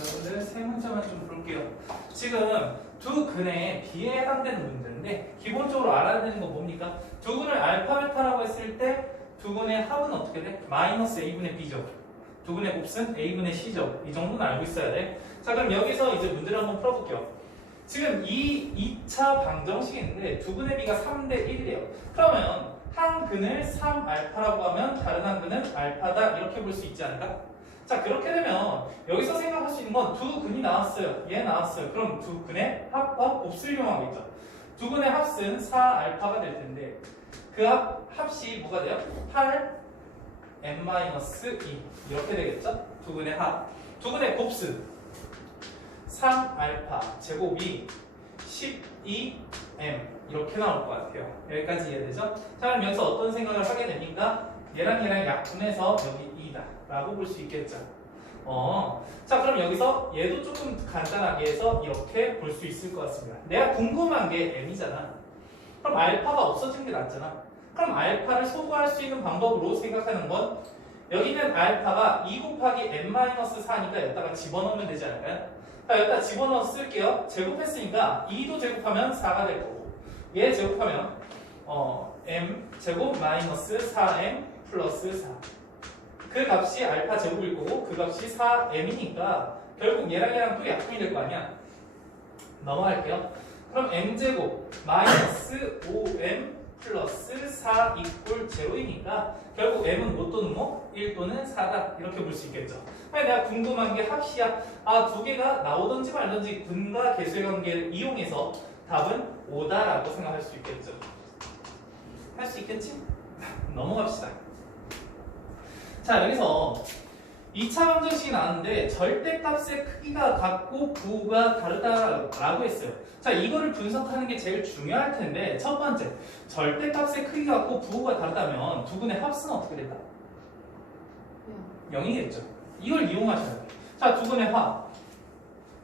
여러분들 세 문제만 좀 볼게요. 지금 두 근의 B에 해당되는 문제인데 기본적으로 알아야 되는 건 뭡니까? 두 근을 알파 베타라고 했을 때 두 근의 합은 어떻게 돼? 마이너스 A분의 B죠. 두 근의 곱은 A분의 C죠. 이 정도는 알고 있어야 돼. 자, 그럼 여기서 이제 문제를 한번 풀어볼게요. 지금 이 2차 방정식인데 두 근의 B가 3대 1이래요. 그러면 한 근을 3알파라고 하면 다른 한 근은 알파다 이렇게 볼 수 있지 않을까? 자, 그렇게 되면 여기서 생각할 수 있는 건 두 근이 나왔어요. 얘 나왔어요. 그럼 두 근의 합과 곱수를 이용하겠죠. 두 근의 합은 4알파가 될 텐데 그 합이 뭐가 돼요? 8m-2 이렇게 되겠죠? 두 근의 합. 두 근의 곱수 3알파 제곱이 12m 이렇게 나올 것 같아요. 여기까지 이해되죠? 자, 그럼 여기서 어떤 생각을 하게 됩니까? 얘랑 약분해서 여기 2다 라고 볼 수 있겠죠. 자, 그럼 여기서 얘도 조금 간단하게 해서 이렇게 볼 수 있을 것 같습니다. 내가 궁금한 게 m이잖아. 그럼 알파가 없어진 게 낫잖아. 그럼 알파를 소구할 수 있는 방법으로 생각하는 건 여기는 알파가 2 곱하기 n-4니까 여기다가 집어넣으면 되지 않을까요? 자, 여기다 집어넣어서 쓸게요. 제곱했으니까 2도 제곱하면 4가 될 거고 얘 제곱하면 m 제곱 마이너스 4m 플러스 4 그 값이 알파 제곱일 거고 그 값이 4m이니까 결국 얘랑 또 약분이 될 거 아니야. 넘어갈게요. 그럼 m제곱 마이너스 5m 플러스 4 이꼴 0이니까 결국 m은 뭐 또는 뭐? 1 또는 4다 이렇게 볼 수 있겠죠. 내가 궁금한 게 합시야. 두 개가 나오든지 말든지 근과 계수의 관계를 이용해서 답은 5다라고 생각할 수 있겠죠. 할 수 있겠지? 넘어갑시다. 자, 여기서 2차 방정식이 나왔는데 절대값의 크기가 같고 부호가 다르다라고 했어요. 자, 이거를 분석하는 게 제일 중요할 텐데 첫 번째, 절대값의 크기가 같고 부호가 다르다면 두 근의 합은 어떻게 될까? 0이겠죠. 이걸 이용하셔야 돼요. 자, 두 근의 합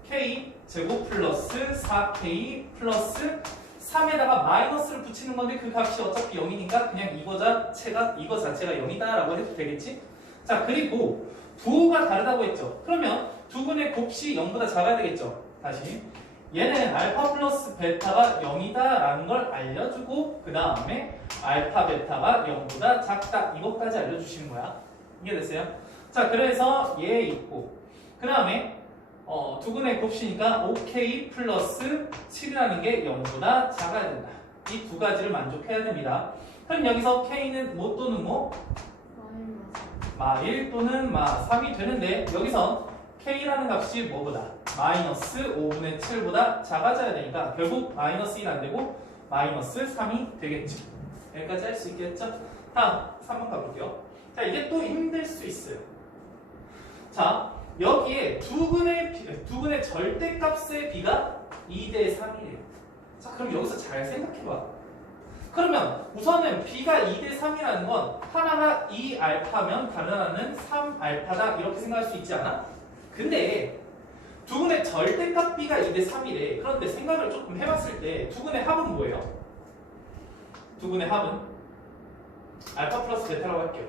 k 제곱 플러스 4k 플러스 3에다가 마이너스를 붙이는 건데 그 값이 어차피 0이니까 그냥 이거 자체가 0이다 라고 해도 되겠지? 자, 그리고 부호가 다르다고 했죠. 그러면 두 근의 곱이 0보다 작아야 되겠죠. 다시 얘는 알파 플러스 베타가 0이다 라는 걸 알려주고 그 다음에 알파 베타가 0보다 작다 이것까지 알려주시는 거야. 이해됐어요? 자, 그래서 얘 있고 그 다음에 두 근의 곱이니까 5k 플러스 7이라는 게 0보다 작아야 된다. 이 두 가지를 만족해야 됩니다. 그럼 여기서 k는 뭐 또는 뭐? 마 1 또는 마 3이 되는데 여기서 k라는 값이 뭐보다? 마이너스 5분의 7보다 작아져야 되니까 결국 마이너스 1 안 되고 마이너스 3이 되겠죠. 여기까지 할 수 있겠죠? 다음 3번 가볼게요. 자, 이게 또 힘들 수 있어요. 자, 여기에 두 근의 절대값의 비가 2대 3이래요. 자, 그럼 여기서 잘 생각해봐. 그러면 우선은 b가 2대 3이라는 건 하나가 2알파면 다른 하나는 3알파다 이렇게 생각할 수 있지 않아? 근데 두 근의 절대값 b가 2대 3이래. 그런데 생각을 조금 해봤을 때 두 근의 합은 뭐예요? 두 근의 합은 알파 플러스 베타라고 할게요.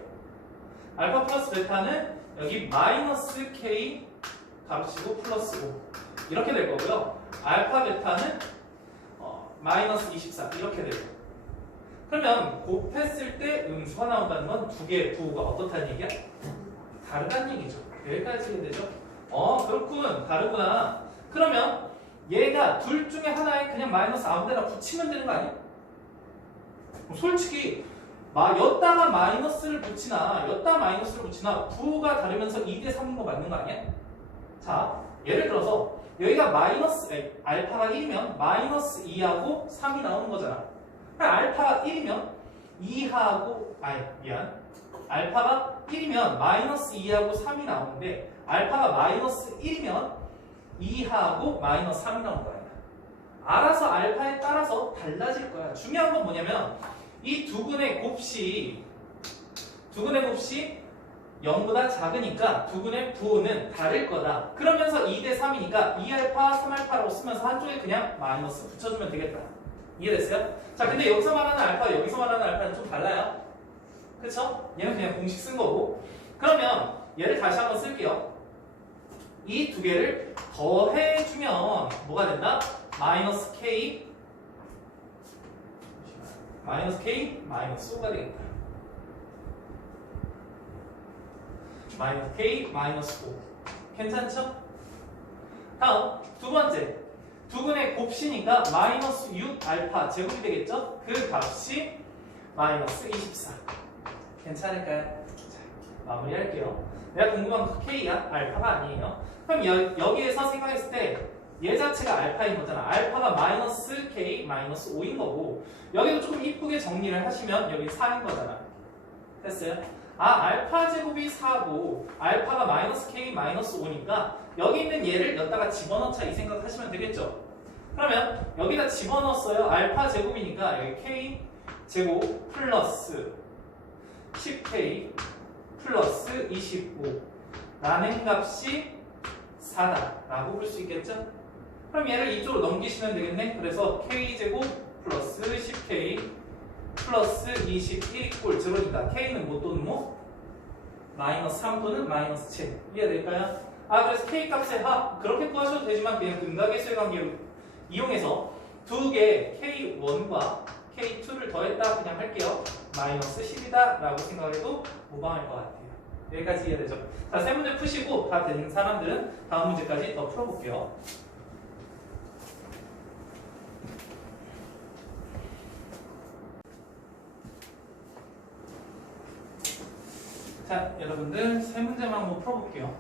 알파 플러스 베타는 여기 마이너스 k 값이고 플러스 5 이렇게 될 거고요. 알파 베타는 마이너스 24 이렇게 돼요. 그러면 곱했을 때 음수가 나온다는 건 두 개의 부호가 어떻다는 얘기야? 다르다는 얘기죠. 여기까지 되죠? 그렇군. 다르구나. 그러면 얘가 둘 중에 하나에 그냥 마이너스 아무 데나 붙이면 되는 거 아니야? 솔직히 였다가 마이너스를 붙이나 였다 마이너스를 붙이나 부호가 다르면서 2대 3인 거 맞는 거 아니야? 자, 예를 들어서 여기가 알파가 1이면 마이너스 2하고 3이 나오는 거잖아. 알파가 1이면 2하고 알파가 1이면 마이너스 2하고 3이 나오는데 알파가 마이너스 1이면 2하고 마이너스 3이 나오는 거야. 알아서 알파에 따라서 달라질 거야. 중요한 건 뭐냐면 이 두 근의 곱이 0보다 작으니까 두 근의 부호는 다를 거다. 그러면서 2대 3이니까 2알파, 3알파라고 쓰면서 한쪽에 그냥 마이너스 붙여주면 되겠다. 이해됐어요? 자, 근데 여기서 말하는 알파, 여기서 말하는 알파는 좀 달라요. 그쵸? 얘는 그냥 공식 쓴 거고. 그러면 얘를 다시 한번 쓸게요. 이 두 개를 더해주면 뭐가 된다? 마이너스 K 마이너스 5가 되겠다. 마이너스 K 마이너스 5. 괜찮죠? 다음 두 번째. 두근의 곱시니까 마이너스 6 알파 제곱이 되겠죠? 그 값이 마이너스 24. 괜찮을까요? 자, 마무리할게요. 내가 궁금한 건 K야? 알파가 아니에요. 그럼 여기에서 생각했을 때 얘 자체가 알파인 거잖아. 알파가 마이너스 K 마이너스 5인 거고 여기도 조금 이쁘게 정리를 하시면 여기 4인 거잖아. 됐어요? 알파 제곱이 4고 알파가 마이너스 K 마이너스 5니까 여기 있는 얘를 여기다가 집어넣자 이 생각하시면 되겠죠? 그러면 여기다 집어넣었어요. 알파 제곱이니까 여기 K 제곱 플러스 10K 플러스 25 라는 값이 4다 라고 볼 수 있겠죠? 그럼 얘를 이쪽으로 넘기시면 되겠네. 그래서 K제곱 플러스 10K 플러스 21 꼴 들어오니까 K는 뭐 또는 뭐? 마이너스 3 또는 마이너스 7 이해될까요? 그래서 K 값의 합 그렇게 구하셔도 되지만 그냥 근각계수의 관계를 이용해서 두 개 K1과 K2를 더했다 그냥 할게요. 마이너스 10이다 라고 생각해도 무방할 것 같아요. 여기까지 이해되죠? 자, 세 문제 푸시고 다 된 사람들은 다음 문제까지 더 풀어볼게요. 자, 여러분들 세 문제만 한번 풀어볼게요.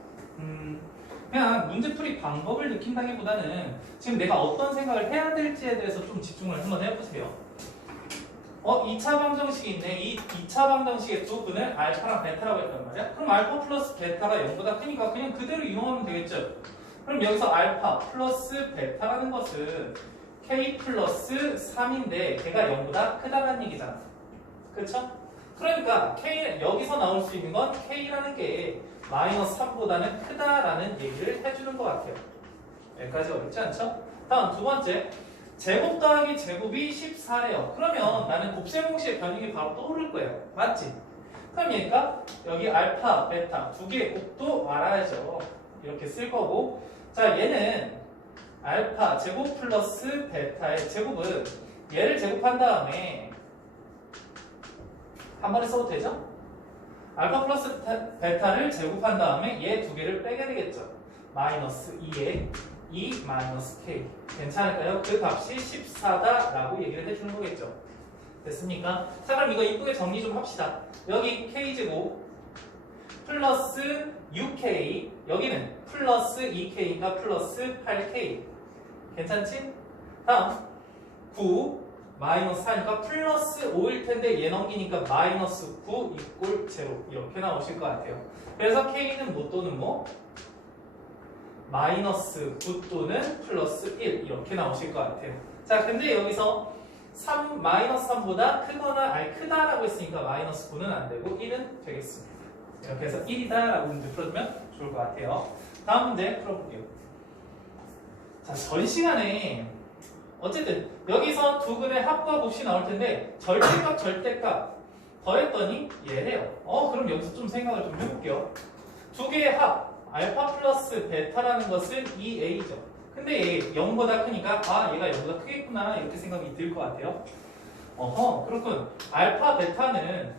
그냥 문제풀이 방법을 느낀다기보다는 지금 내가 어떤 생각을 해야 될지에 대해서 좀 집중을 한번 해보세요. 2차 방정식이 있네. 이 2차 방정식의 두 근을 알파랑 베타라고 했단 말이야. 그럼 알파 플러스 베타가 0보다 크니까 그냥 그대로 이용하면 되겠죠. 그럼 여기서 알파 플러스 베타라는 것은 K 플러스 3인데 걔가 0보다 크다는 얘기잖아. 그렇죠? 그러니까 K, 여기서 나올 수 있는 건 K라는 게 마이너스 3보다는 크다라는 얘기를 해주는 것 같아요. 여기까지 어렵지 않죠? 다음 두 번째. 제곱 더하기 제곱이 14래요. 그러면 나는 곱셈공식의 변형이 바로 떠오를 거예요. 맞지? 그럼 얘가 여기 알파, 베타 두 개의 곱도 알아야죠. 이렇게 쓸 거고. 자, 얘는 알파 제곱 플러스 베타의 제곱은 얘를 제곱한 다음에 한 번에 써도 되죠? 알파 플러스 베타를 제곱한 다음에 얘 두 개를 빼게 되겠죠. 마이너스 2에 2 마이너스 K. 괜찮을까요? 그 값이 14다 라고 얘기를 해주는 거겠죠. 됐습니까? 자, 그럼 이거 이쁘게 정리 좀 합시다. 여기 K제곱 플러스 6K 여기는 플러스 2K가 플러스 8K. 괜찮지? 다음 9 마이너스 4니까 플러스 5일 텐데 얘 넘기니까 마이너스 9 이꼴 0 이렇게 나오실 것 같아요. 그래서 K는 뭐 또는 뭐? 마이너스 9 또는 플러스 1 이렇게 나오실 것 같아요. 자, 근데 여기서 3, 마이너스 3보다 크거나 크다라고 했으니까 마이너스 9는 안 되고 1은 되겠습니다. 이렇게 해서 1이다 라고 문제 풀어주면 좋을 것 같아요. 다음 문제 풀어볼게요. 자, 전 시간에 어쨌든 여기서 두 근의 합과 곱이 나올 텐데 절대값 더했더니 얘래요. 그럼 여기서 좀 생각을 좀 해볼게요. 두 개의 합 알파 플러스 베타라는 것은 2a죠. 근데 얘 0보다 크니까 얘가 0보다 크겠구나 이렇게 생각이 들 것 같아요. 그렇군. 알파 베타는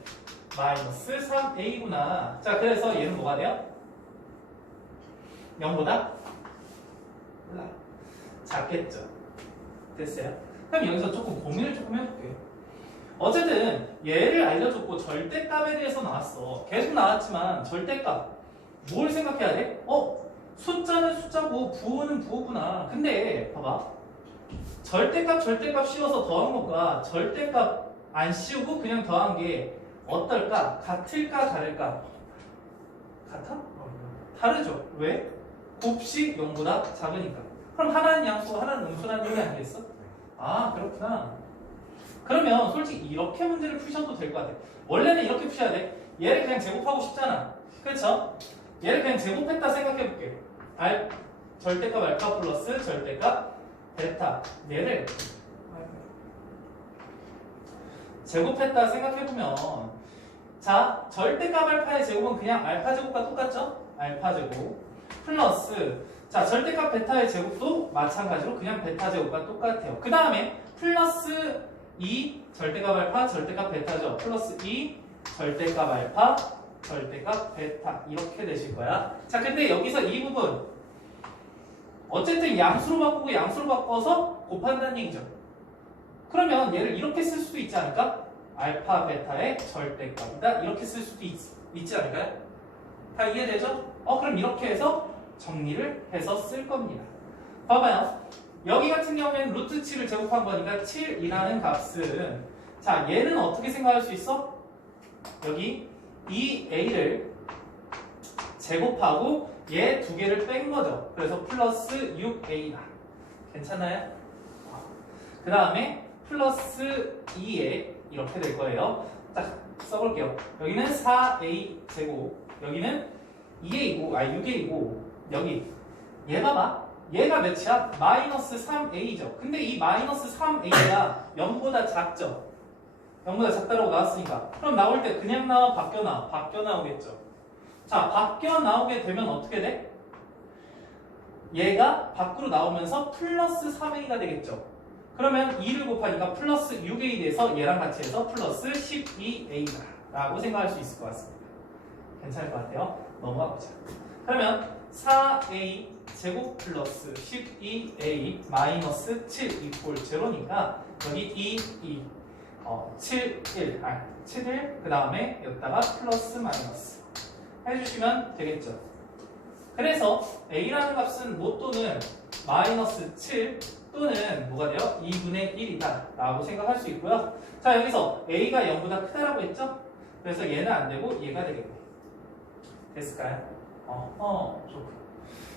마이너스 3a구나. 자, 그래서 얘는 뭐가 돼요? 0보다 작겠죠. 됐어요? 그럼 여기서 조금 고민을 조금 해볼게요. 어쨌든 얘를 알려줬고 절대값에 대해서 나왔어. 계속 나왔지만 절대값 뭘 생각해야 돼? 숫자는 숫자고 부호는 부호구나. 근데 봐봐. 절대값 씌워서 더한 것과 절대값 안 씌우고 그냥 더한 게 어떨까? 같을까 다를까? 같아? 다르죠. 왜? 곱식 0보다 작으니까. 그럼 하나는 양수고 하나는 음수라는 얘기 아니겠어? 그렇구나. 그러면 솔직히 이렇게 문제를 푸셔도 될 것 같아. 원래는 이렇게 푸셔야 돼. 얘를 그냥 제곱하고 싶잖아. 그렇죠? 얘를 그냥 제곱했다 생각해볼게. 절대값 알파 플러스 절대값 베타. 얘를 제곱했다 생각해보면 자, 절대값 알파의 제곱은 그냥 알파 제곱과 똑같죠? 알파 제곱 플러스 자 절대값 베타의 제곱도 마찬가지로 그냥 베타 제곱과 똑같아요. 그 다음에 플러스 2 절대값 알파 절대값 베타죠. 플러스 2 절대값 알파 절대값 베타 이렇게 되실 거야. 자 근데 여기서 이 부분 어쨌든 양수로 바꾸고 양수로 바꿔서 곱한다는 얘기죠. 그러면 얘를 이렇게 쓸 수도 있지 않을까? 알파 베타의 절대값이다 이렇게 쓸 수도 있지 않을까요? 다 이해되죠? 그럼 이렇게 해서 정리를 해서 쓸 겁니다. 봐봐요. 여기 같은 경우에는 루트 7을 제곱한 거니까 7이라는 값은 자 얘는 어떻게 생각할 수 있어? 여기 이 a를 제곱하고 얘 두 개를 뺀 거죠. 그래서 플러스 6a다. 괜찮아요? 그 다음에 플러스 2에 이렇게 될 거예요. 자 써볼게요. 여기는 4a 제곱 여기는 2a이고 6a이고 여기 얘 봐봐. 얘가 몇이야? 마이너스 3a죠. 근데 이 마이너스 3a가 0보다 작죠? 0보다 작다라고 나왔으니까 그럼 나올 때 그냥 나와 바뀌어 나와? 바뀌어 나오겠죠. 자 바뀌어 나오게 되면 어떻게 돼? 얘가 밖으로 나오면서 플러스 3a가 되겠죠. 그러면 2를 곱하니까 플러스 6a 돼서 얘랑 같이 해서 플러스 12a다 라고 생각할 수 있을 것 같습니다. 괜찮을 것 같아요. 넘어가 보자. 그러면 4a 제곱 플러스 12a 마이너스 7 이꼴 제로니까 여기 7, 1, 7, 1, 그 다음에 여기다가 플러스 마이너스 해주시면 되겠죠. 그래서 a라는 값은 뭐 또는 마이너스 7 또는 뭐가 돼요? 2분의 1이다 라고 생각할 수 있고요. 자 여기서 a가 0보다 크다라고 했죠? 그래서 얘는 안 되고 얘가 되겠고 됐을까요? 좋고.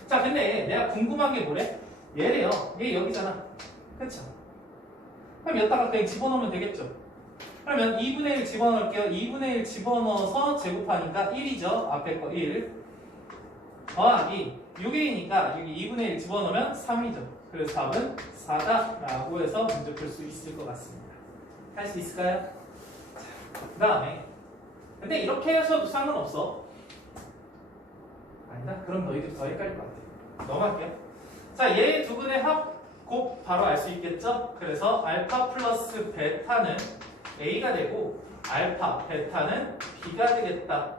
자 근데 내가 궁금한 게 뭐래? 얘래요. 얘 여기잖아. 그쵸? 그럼 여기다가 그냥 집어넣으면 되겠죠? 그러면 2분의 1 집어넣을게요. 2분의 1 집어넣어서 제곱하니까 1이죠. 앞에 거 1. 더하기 6A니까 여기 2분의 1 집어넣으면 3이죠. 그래서 답은 4다 라고 해서 문제 풀 수 있을 것 같습니다. 할 수 있을까요? 그 다음에 근데 이렇게 하셔도 상관없어. 아니다. 그럼 너희들 더 헷갈릴 것 같아. 넘어갈게요. 자, 얘 두 분의 합 곱 바로 알 수 있겠죠? 그래서 알파 플러스 베타는 A가 되고 알파, 베타는 B가 되겠다.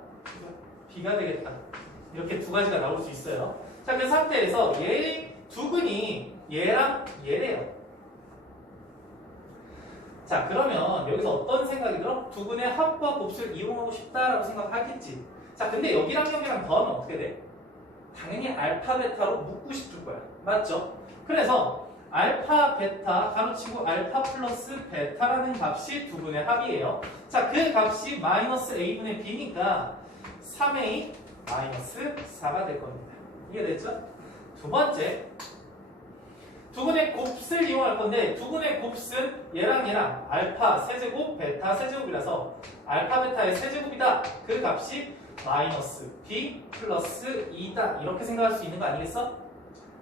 B가 되겠다. 이렇게 두 가지가 나올 수 있어요. 자, 그 상태에서 얘 두 근이 얘랑 얘래요. 자, 그러면 여기서 어떤 생각이 들어? 두 근의 합과 곱수를 이용하고 싶다라고 생각하겠지. 자, 근데 여기랑 여기랑 더하면 어떻게 돼? 당연히 알파, 베타로 묶고 싶을 거야. 맞죠? 그래서 알파, 베타, 가로치고 알파 플러스 베타라는 값이 두 분의 합이에요. 자, 그 값이 마이너스 a분의 b니까 3a 마이너스 4가 될 겁니다. 이해됐죠? 두 번째, 두 분의 곱을 이용할 건데 두 분의 곱은 얘랑 얘랑 알파 세제곱, 베타 세제곱이라서 알파, 베타의 세제곱이다. 그 값이 마이너스 b 플러스 2다. 이렇게 생각할 수 있는 거 아니겠어?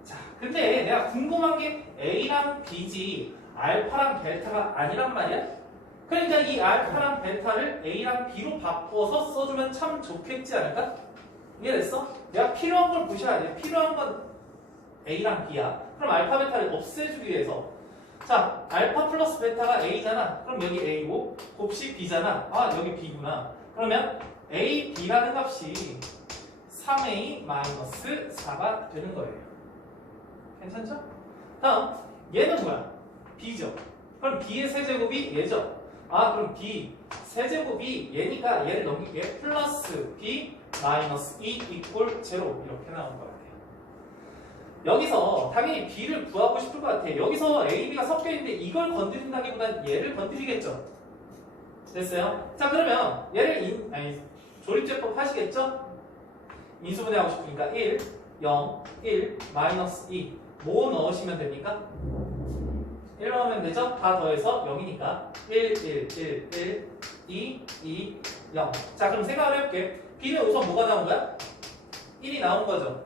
자, 근데 내가 궁금한 게 A랑 B지 알파랑 베타가 아니란 말이야? 그러니까 이 알파랑 베타를 A랑 B로 바꿔서 써주면 참 좋겠지 않을까? 이해됐어? 내가 필요한 걸 보셔야 돼. 필요한 건 A랑 B야. 그럼 알파, 베타를 없애주기 위해서 자, 알파 플러스 베타가 A잖아. 그럼 여기 A고 곱식 B잖아. 아, 여기 B구나. 그러면 A, B라는 값이 3A 마이너스 4가 되는 거예요. 괜찮죠? 다음 얘는 뭐야? B죠. 그럼 B의 세제곱이 얘죠. 아 그럼 B 세제곱이 얘니까 얘를 넘길게. 플러스 B 마이너스 2 이꼴 0 이렇게 나온 것 같아요. 여기서 당연히 B를 구하고 싶을 것 같아. 여기서 A, B가 섞여 있는데 이걸 건드린다기보단 얘를 건드리겠죠. 됐어요? 자 그러면 얘를 조립제법 하시겠죠? 인수분해하고 싶으니까 1, 0, 1, 마이너스 2 뭐 넣으시면 됩니까? 1 넣으면 되죠? 다 더해서 0이니까 1, 1, 1, 1, 2, 2, 0. 자 그럼 생각을 해볼게. B는 우선 뭐가 나온 거야? 1이 나온 거죠.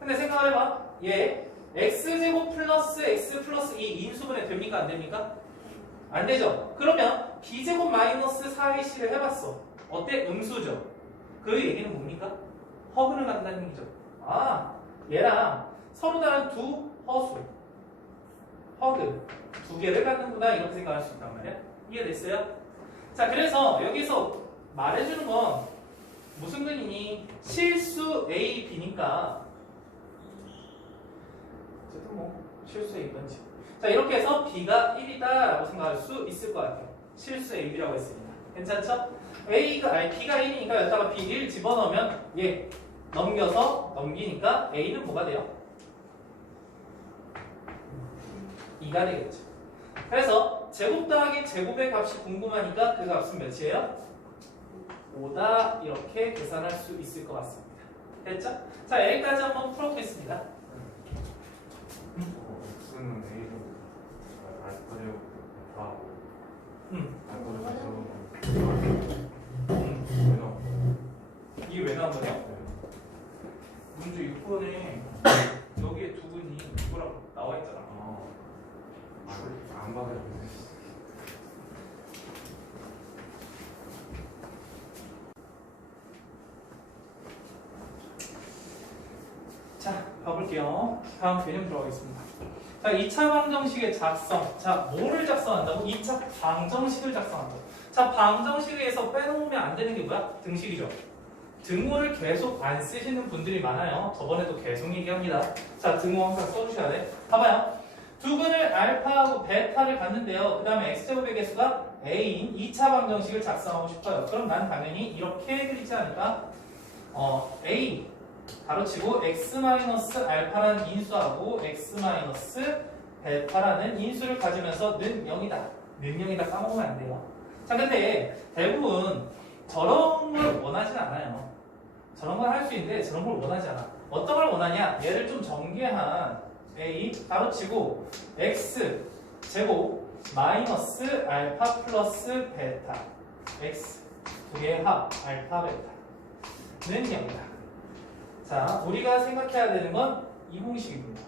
근데 생각을 해봐. 얘 x제곱 플러스 x 플러스 2 인수분해 됩니까? 안 됩니까? 안 되죠. 그러면 b제곱 마이너스 4ac를 해봤어. 어때? 음수죠. 그 얘기는 뭡니까? 허근을 간다는 얘기죠. 아 얘랑 서로 다른 두 허수, 허그 두 개를 갖는구나 이렇게 생각할 수 있단 말이야. 이해됐어요? 자, 그래서 여기서 말해주는 건 무슨 근이니? 실수 A, B니까 어쨌든 뭐 실수 A, B인지. 자, 이렇게 해서 B가 1이다 라고 생각할 수 있을 것 같아요. 실수 A, B라고 했습니다. 괜찮죠? B가 1이니까 여기다가 B 1 집어넣으면 얘 넘겨서 넘기니까 A는 뭐가 돼요? 2가 되겠죠. 그래서 제곱 더하기 제곱의 값이 궁금하니까 그 값은 몇이에요? 5다 이렇게 계산할 수 있을 것 같습니다. 됐죠? 자, 여기까지 한번 풀어보겠습니다. X는 A로 알파제곱 하고 알파제곱 이게 왜 나온 거냐? 문제 6번에 여기에 두 분이 이거라고 나와 있잖아. 안 받아요. 자, 봐볼게요. 다음 개념 들어가겠습니다. 자, 2차 방정식의 작성. 자, 뭐를 작성한다고? 2차 방정식을 작성한다고. 자, 방정식에서 빼놓으면 안 되는 게 뭐야? 등식이죠. 등호를 계속 안 쓰시는 분들이 많아요. 저번에도 계속 얘기합니다. 자, 등호 항상 써주셔야 돼. 봐봐요. 두근을 알파하고 베타를 갖는데요. 그 다음에 x제곱의 개수가 a인 2차 방정식을 작성하고 싶어요. 그럼 난 당연히 이렇게 그리지 않을까? a 가로치고 x-알파라는 인수하고 x-베타라는 인수를 가지면서 는 0이다. 는 0이다 까먹으면 안 돼요. 자, 근데 대부분 저런 걸 원하진 않아요. 저런 걸 할 수 있는데 저런 걸 원하지 않아. 어떤 걸 원하냐? 얘를 좀 정개한 a 가로치고 x 제곱 마이너스 알파 플러스 베타 x 두 개의 합 알파 베타는 0이다. 자, 우리가 생각해야 되는 건 이 공식입니다.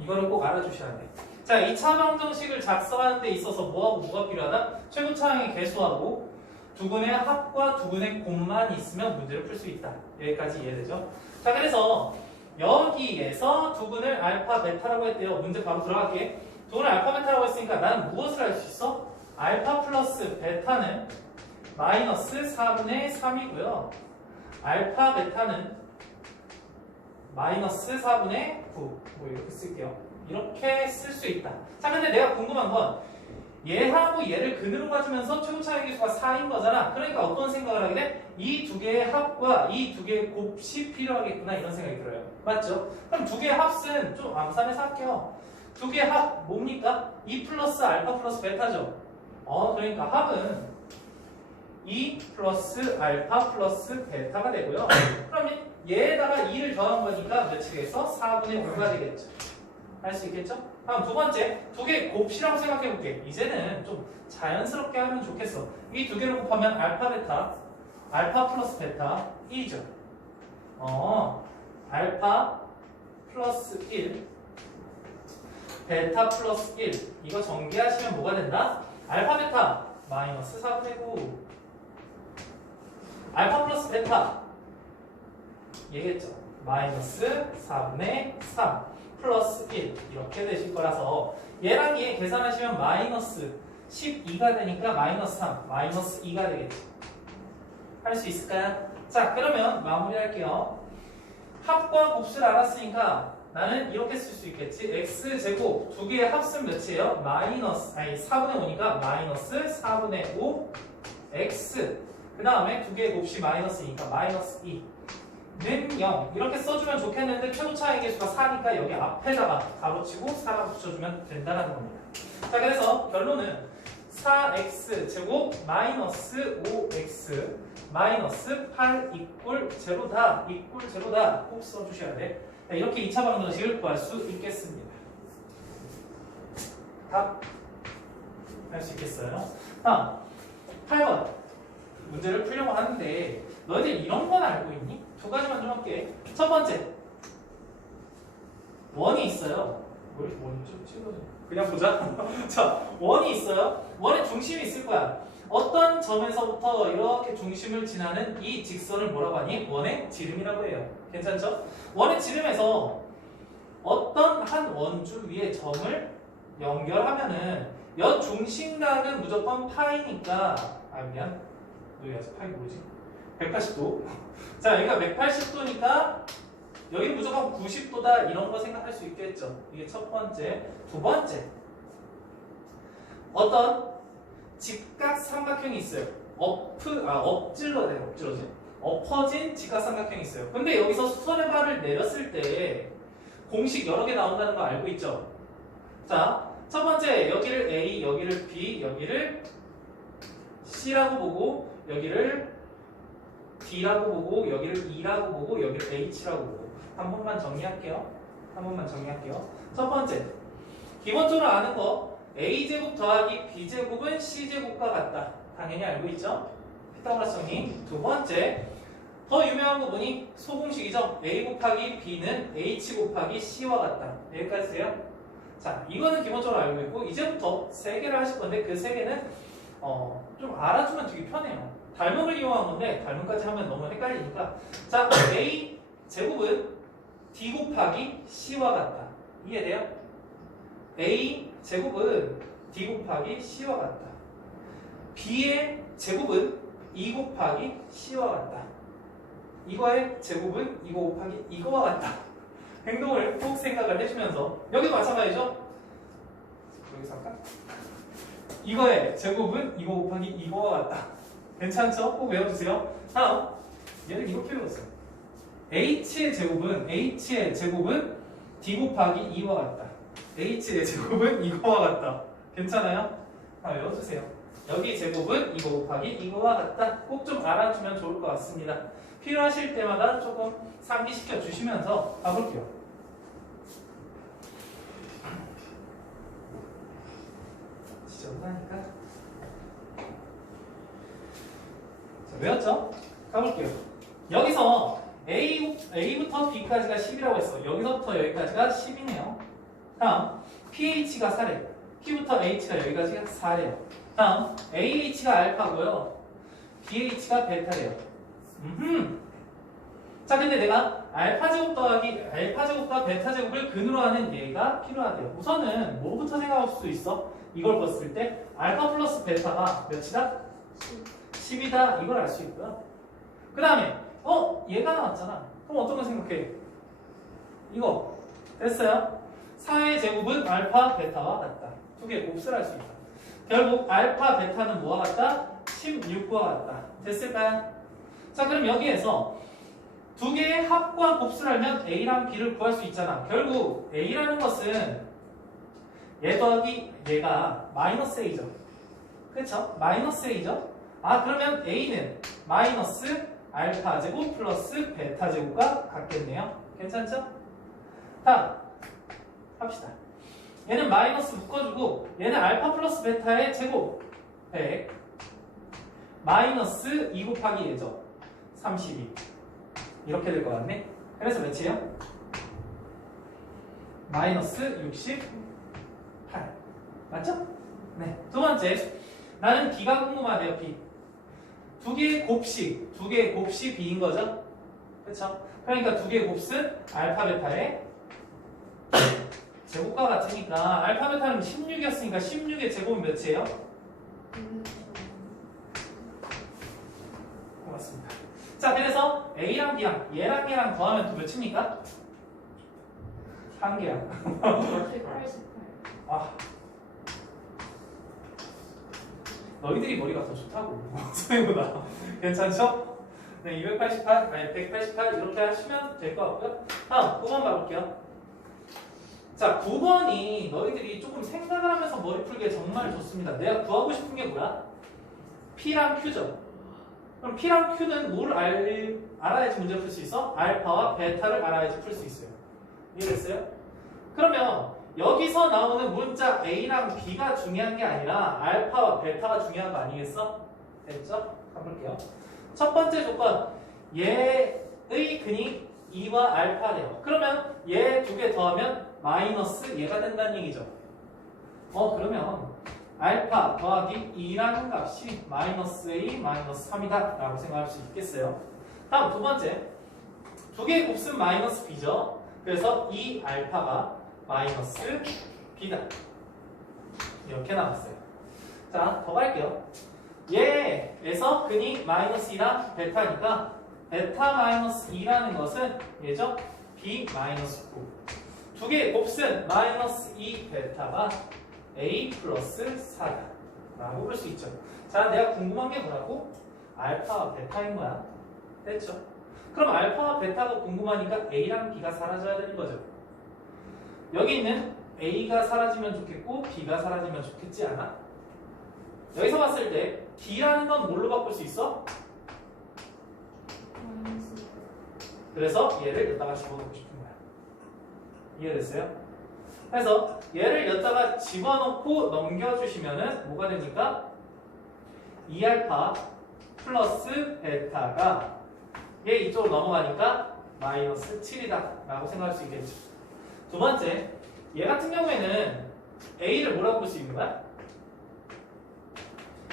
이거를 꼭 알아주셔야 돼. 자, 2차 방정식을 작성하는 데 있어서 뭐하고 뭐가 필요하다? 최고차항의 개수하고 두근의 합과 두근의 곱만 있으면 문제를 풀 수 있다. 여기까지 이해되죠? 자, 그래서 여기에서 두근을 알파 베타라고 했대요. 문제 바로 들어갈게. 두근을 알파 베타라고 했으니까 나는 무엇을 알 수 있어? 알파 플러스 베타는 마이너스 4분의 3이고요. 알파 베타는 마이너스 4분의 9. 뭐 이렇게 쓸게요. 이렇게 쓸 수 있다. 자, 근데 내가 궁금한 건 얘하고 얘를 근으로 가지면서 최고차항의 개수가 4인 거잖아. 그러니까 어떤 생각을 하게 돼? 이 두 개의 합과 이 두 개의 곱이 필요하겠구나 이런 생각이 들어요. 맞죠? 그럼 두 개의 합은 좀 암산해서 할게요. 두 개의 합 뭡니까? 2 플러스 알파 플러스 베타죠. 그러니까 합은 2 플러스 알파 플러스 베타가 되고요. 그러면 얘에다가 2를 더한 거니까 몇이겠어? 4분의 5가 되겠죠. 할 수 있겠죠? 다음 두 번째, 두 개의 곱이라고 생각해 볼게. 이제는 좀 자연스럽게 하면 좋겠어. 이 두 개를 곱하면 알파 베타, 알파 플러스 베타 1이죠. 알파 플러스 1, 베타 플러스 1. 이거 전개하시면 뭐가 된다? 알파 베타 마이너스 4분의 9. 알파 플러스 베타 얘기했죠. 마이너스 4분의 3 플러스 1 이렇게 되실 거라서 얘랑 얘 계산하시면 마이너스 12가 되니까 마이너스 3 마이너스 2가 되겠죠. 할 수 있을까요? 자, 그러면 마무리할게요. 합과 곱수를 알았으니까 나는 이렇게 쓸 수 있겠지. x제곱 두 개의 합은 몇이에요? 4분의 5니까 마이너스 4분의 5 x 그 다음에 두 개의 곱이 마이너스니까 마이너스 2는 0 이렇게 써주면 좋겠는데 최고차항의 개수가 4니까 여기 앞에다가 가로치고 4라 붙여주면 된다는 겁니다. 자, 그래서 결론은 4x 제곱 마이너스 5x 마이너스 8 이꼴 제로다 이꼴 제로다 꼭 써주셔야 돼. 자, 이렇게 2차 방정식을 구할 수 있겠습니다. 답 할 수 있겠어요? 다음 8번 문제를 풀려고 하는데 너희들 이런 건 알고 있니? 두 가지만 좀 할게. 첫 번째 원이 있어요. 왜 이렇게 원이 좀 찍어져? 그냥 보자. 자, 원이 있어요. 원의 중심이 있을 거야. 어떤 점에서부터 이렇게 중심을 지나는 이 직선을 뭐라고 하니? 원의 지름이라고 해요. 괜찮죠? 원의 지름에서 어떤 한 원줄 위에 점을 연결하면은 여 중심각은 무조건 파이니까 미안 여기 파이 뭐지? 180도 자 여기가 180도니까 여기는 무조건 90도다 이런 거 생각할 수 있겠죠. 이게 첫 번째. 두 번째 어떤 직각 삼각형이 있어요. 엎질러지. 엎어진 직각 삼각형이 있어요. 근데 여기서 수선의 발을 내렸을 때 공식 여러 개 나온다는 거 알고 있죠? 자, 첫 번째 여기를 A, 여기를 B, 여기를 C라고 보고 여기를 D라고 보고 여기를 E라고 보고 여기를 H라고 보고 한 번만 정리할게요. 첫 번째 기본적으로 아는 거 A제곱 더하기 B제곱은 C제곱과 같다. 당연히 알고 있죠? 피타고라스 정리. 두 번째 더 유명한 거 보니 소공식이죠. A 곱하기 B는 H 곱하기 C와 같다. 여기까지 돼요? 자, 이거는 기본적으로 알고 있고 이제부터 세 개를 하실 건데 그 세 개는 좀 알아주면 되게 편해요. 닮음을 이용한 건데 닮음까지 하면 너무 헷갈리니까 자, A 제곱은 D 곱하기 C와 같다. 이해돼요? A 제곱은 D 곱하기 C와 같다. B의 제곱은 2 곱하기 C와 같다. 이거의 제곱은 이거 곱하기 이거와 같다. 행동을 꼭 생각을 해주면서 여기도 마찬가지죠? 여기서 할까? 이거의 제곱은 이거 곱하기 이거와 같다. 괜찮죠? 꼭 외워주세요. 다음 얘를 이렇게 외웠어요. H의 제곱은 D 곱하기 2와 같다. H의 제곱은 이거와 같다. 괜찮아요? 다 외워주세요. 여기 제곱은 이거 곱하기 이거와 같다. 꼭 좀 알아주면 좋을 것 같습니다. 필요하실 때마다 조금 상기시켜 주시면서 가볼게요. 지저분하니까. 자, 외웠죠? 가볼게요. 여기서 A부터 B까지가 10이라고 했어. 여기서부터 여기까지가 10이네요. 다음 pH가 4래. P부터 H가 여기까지가 4래요. 다음 AH가 알파고요. BH가 베타래요. 자, 근데 내가 알파제곱 더하기 알파제곱과 베타제곱을 근으로 하는 얘가 필요하대요. 우선은 뭐부터 생각할 수 있어? 이걸 봤을 때 알파 플러스 베타가 몇이다? 10이다. 이걸 알 수 있고요. 그 다음에 얘가 나왔잖아. 그럼 어떤 거 생각해? 이거 됐어요? 4의 제곱은 알파 베타와 같다. 두 개 곱을 할 수 있다. 결국 알파 베타는 뭐와 같다? 16과 같다. 됐을까요? 자, 그럼 여기에서 두 개의 합과 곱수를 알면 A랑 B를 구할 수 있잖아. 결국 A라는 것은 얘 더하기 얘가 마이너스 A죠. 그렇죠? 마이너스 A죠? 그러면 A는 마이너스 알파 제곱 플러스 베타 제곱과 같겠네요. 괜찮죠? 다음 합시다. 얘는 마이너스 묶어주고 얘는 알파 플러스 베타의 제곱 100 마이너스 2 곱하기 얘죠. 32 이렇게 될 것 같네. 그래서 몇이에요? 마이너스 68 맞죠? 네. 두 번째 나는 B가 궁금하대요. B 두 개의 곱식 B인 거죠? 그렇죠? 그러니까 두 개의 곱은 알파 베타의 제곱과 같으니까 알파 베타는 16이었으니까 16의 제곱은 몇이에요? 고맙습니다. 자, 그래서 A랑 B랑 얘랑 더하면 또 몇입니까? 1개야. 너희들이 머리가 더 좋다고. 선생님보다. 괜찮죠? 네, 188 이렇게 하시면 될 것 같고요. 다음 9번 가볼게요. 자, 9번이 너희들이 조금 생각을 하면서 머리 풀기에 정말 좋습니다. 내가 구하고 싶은 게 뭐야? P랑 Q죠. 그럼 P랑 Q는 뭘 알아야지 문제 풀 수 있어? 알파와 베타를 알아야지 풀 수 있어요. 이해됐어요? 그러면 여기서 나오는 문자 A랑 B가 중요한 게 아니라 알파와 베타가 중요한 거 아니겠어? 됐죠? 가볼게요. 첫 번째 조건 얘의 근이 2와 알파래요. 그러면 얘 두 개 더하면 마이너스 얘가 된다는 얘기죠. 그러면 알파 더하기 2라는 값이 마이너스 A 마이너스 3이다 라고 생각할 수 있겠어요. 다음 두 번째, 두 개의 곱은 마이너스 B죠. 그래서 이 알파가 마이너스 B다 이렇게 나왔어요. 자, 더 갈게요. 얘에서 근이 마이너스 2랑 베타니까 베타 마이너스 2라는 것은 얘죠? B 마이너스 9. 두 개의 곱은 마이너스 2 베타가 A 플러스 4다 라고 볼 수 있죠. 자, 내가 궁금한 게 뭐라고? 알파와 베타인 거야. 됐죠? 그럼 알파와 베타가 궁금하니까 A랑 B가 사라져야 되는 거죠. 여기 있는 A가 사라지면 좋겠고 B가 사라지면 좋겠지 않아? 여기서 봤을 때 D라는 건 뭘로 바꿀 수 있어? 그래서 얘를 여기다가 집어넣고 싶은 거야. 이해됐어요? 그래서 얘를 여기다가 집어넣고 넘겨주시면은 뭐가 됩니까? 2알파 플러스 베타가 얘 이쪽으로 넘어가니까 마이너스 7이다 라고 생각할 수 있겠죠. 두 번째, 얘 같은 경우에는 A를 뭐라고 볼 수 있는 거야?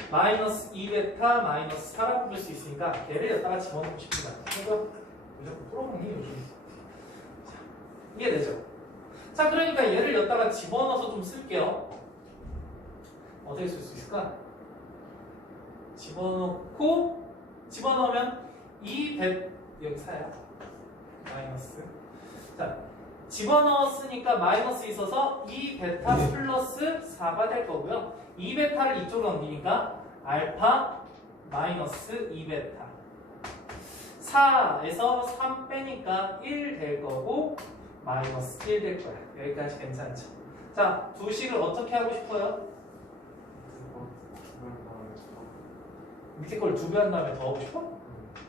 마이너스 2베타 마이너스 4라고 볼 수 있으니까 얘를 여기다가 집어넣고 싶은 거야. 이거 무조건 풀어먹니 요즘. 자, 이해되죠? 자, 그러니까 얘를 여기다가 집어넣어서 좀 쓸게요. 어떻게 쓸 수 있을까? 집어넣으면 2베 여기 4야. 마이너스. 자, 집어넣었으니까 마이너스 있어서 2베타 플러스 4가 될 거고요. 2베타를 이쪽으로 넘기니까 알파 마이너스 2베타. 4에서 3 빼니까 1 될 거고 마이너스 1 될 거야. 여기까지 괜찮죠? 자, 두 식을 어떻게 하고 싶어요? 밑에 걸 2배 한 다음에 더 하고 싶어?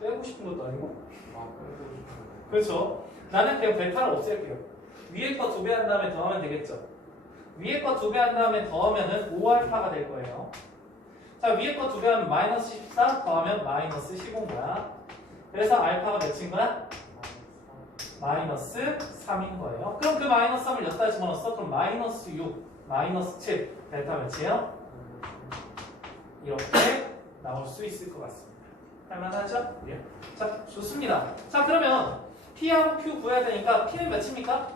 빼고 싶은 것도 아니고? 그렇죠. 나는 그냥 베타를 없앨게요. 위에 거 2배 한 다음에 더하면 되겠죠. 위에 거 2배 한 다음에 더하면은 5알파가 될 거예요. 자, 위에 거 2배 하면 마이너스 14 더하면 마이너스 15인 거야. 그래서 알파가 몇인 거야? 마이너스 3인 거예요. 그럼 그 마이너스 3을 여기다 집어넣었어? 그럼 마이너스 6, 마이너스 7 베타 몇이에요? 이렇게 나올 수 있을 것 같습니다. 할만하죠? 예. 자, 좋습니다. 자, 그러면 P하고 Q 구해야 되니까 P는 몇입니까?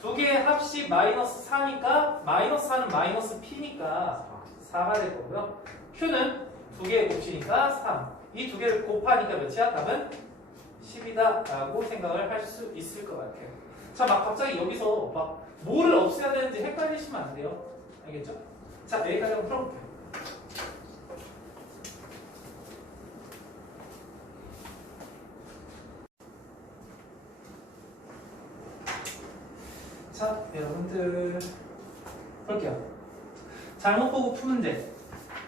두 개의 합이 마이너스 4니까 마이너스 4는 마이너스 P니까 4가 될 거고요. Q는 두 개의 곱이니까 3. 이 두 개를 곱하니까 몇이야? 답은 10이다 라고 생각을 할 수 있을 것 같아요. 자, 막 갑자기 여기서 막 뭐를 없애야 되는지 헷갈리시면 안 돼요. 알겠죠? 자, 여기까지 한번 풀어볼게요. 자, 여러분들 볼게요. 잘못 보고 푸 문제.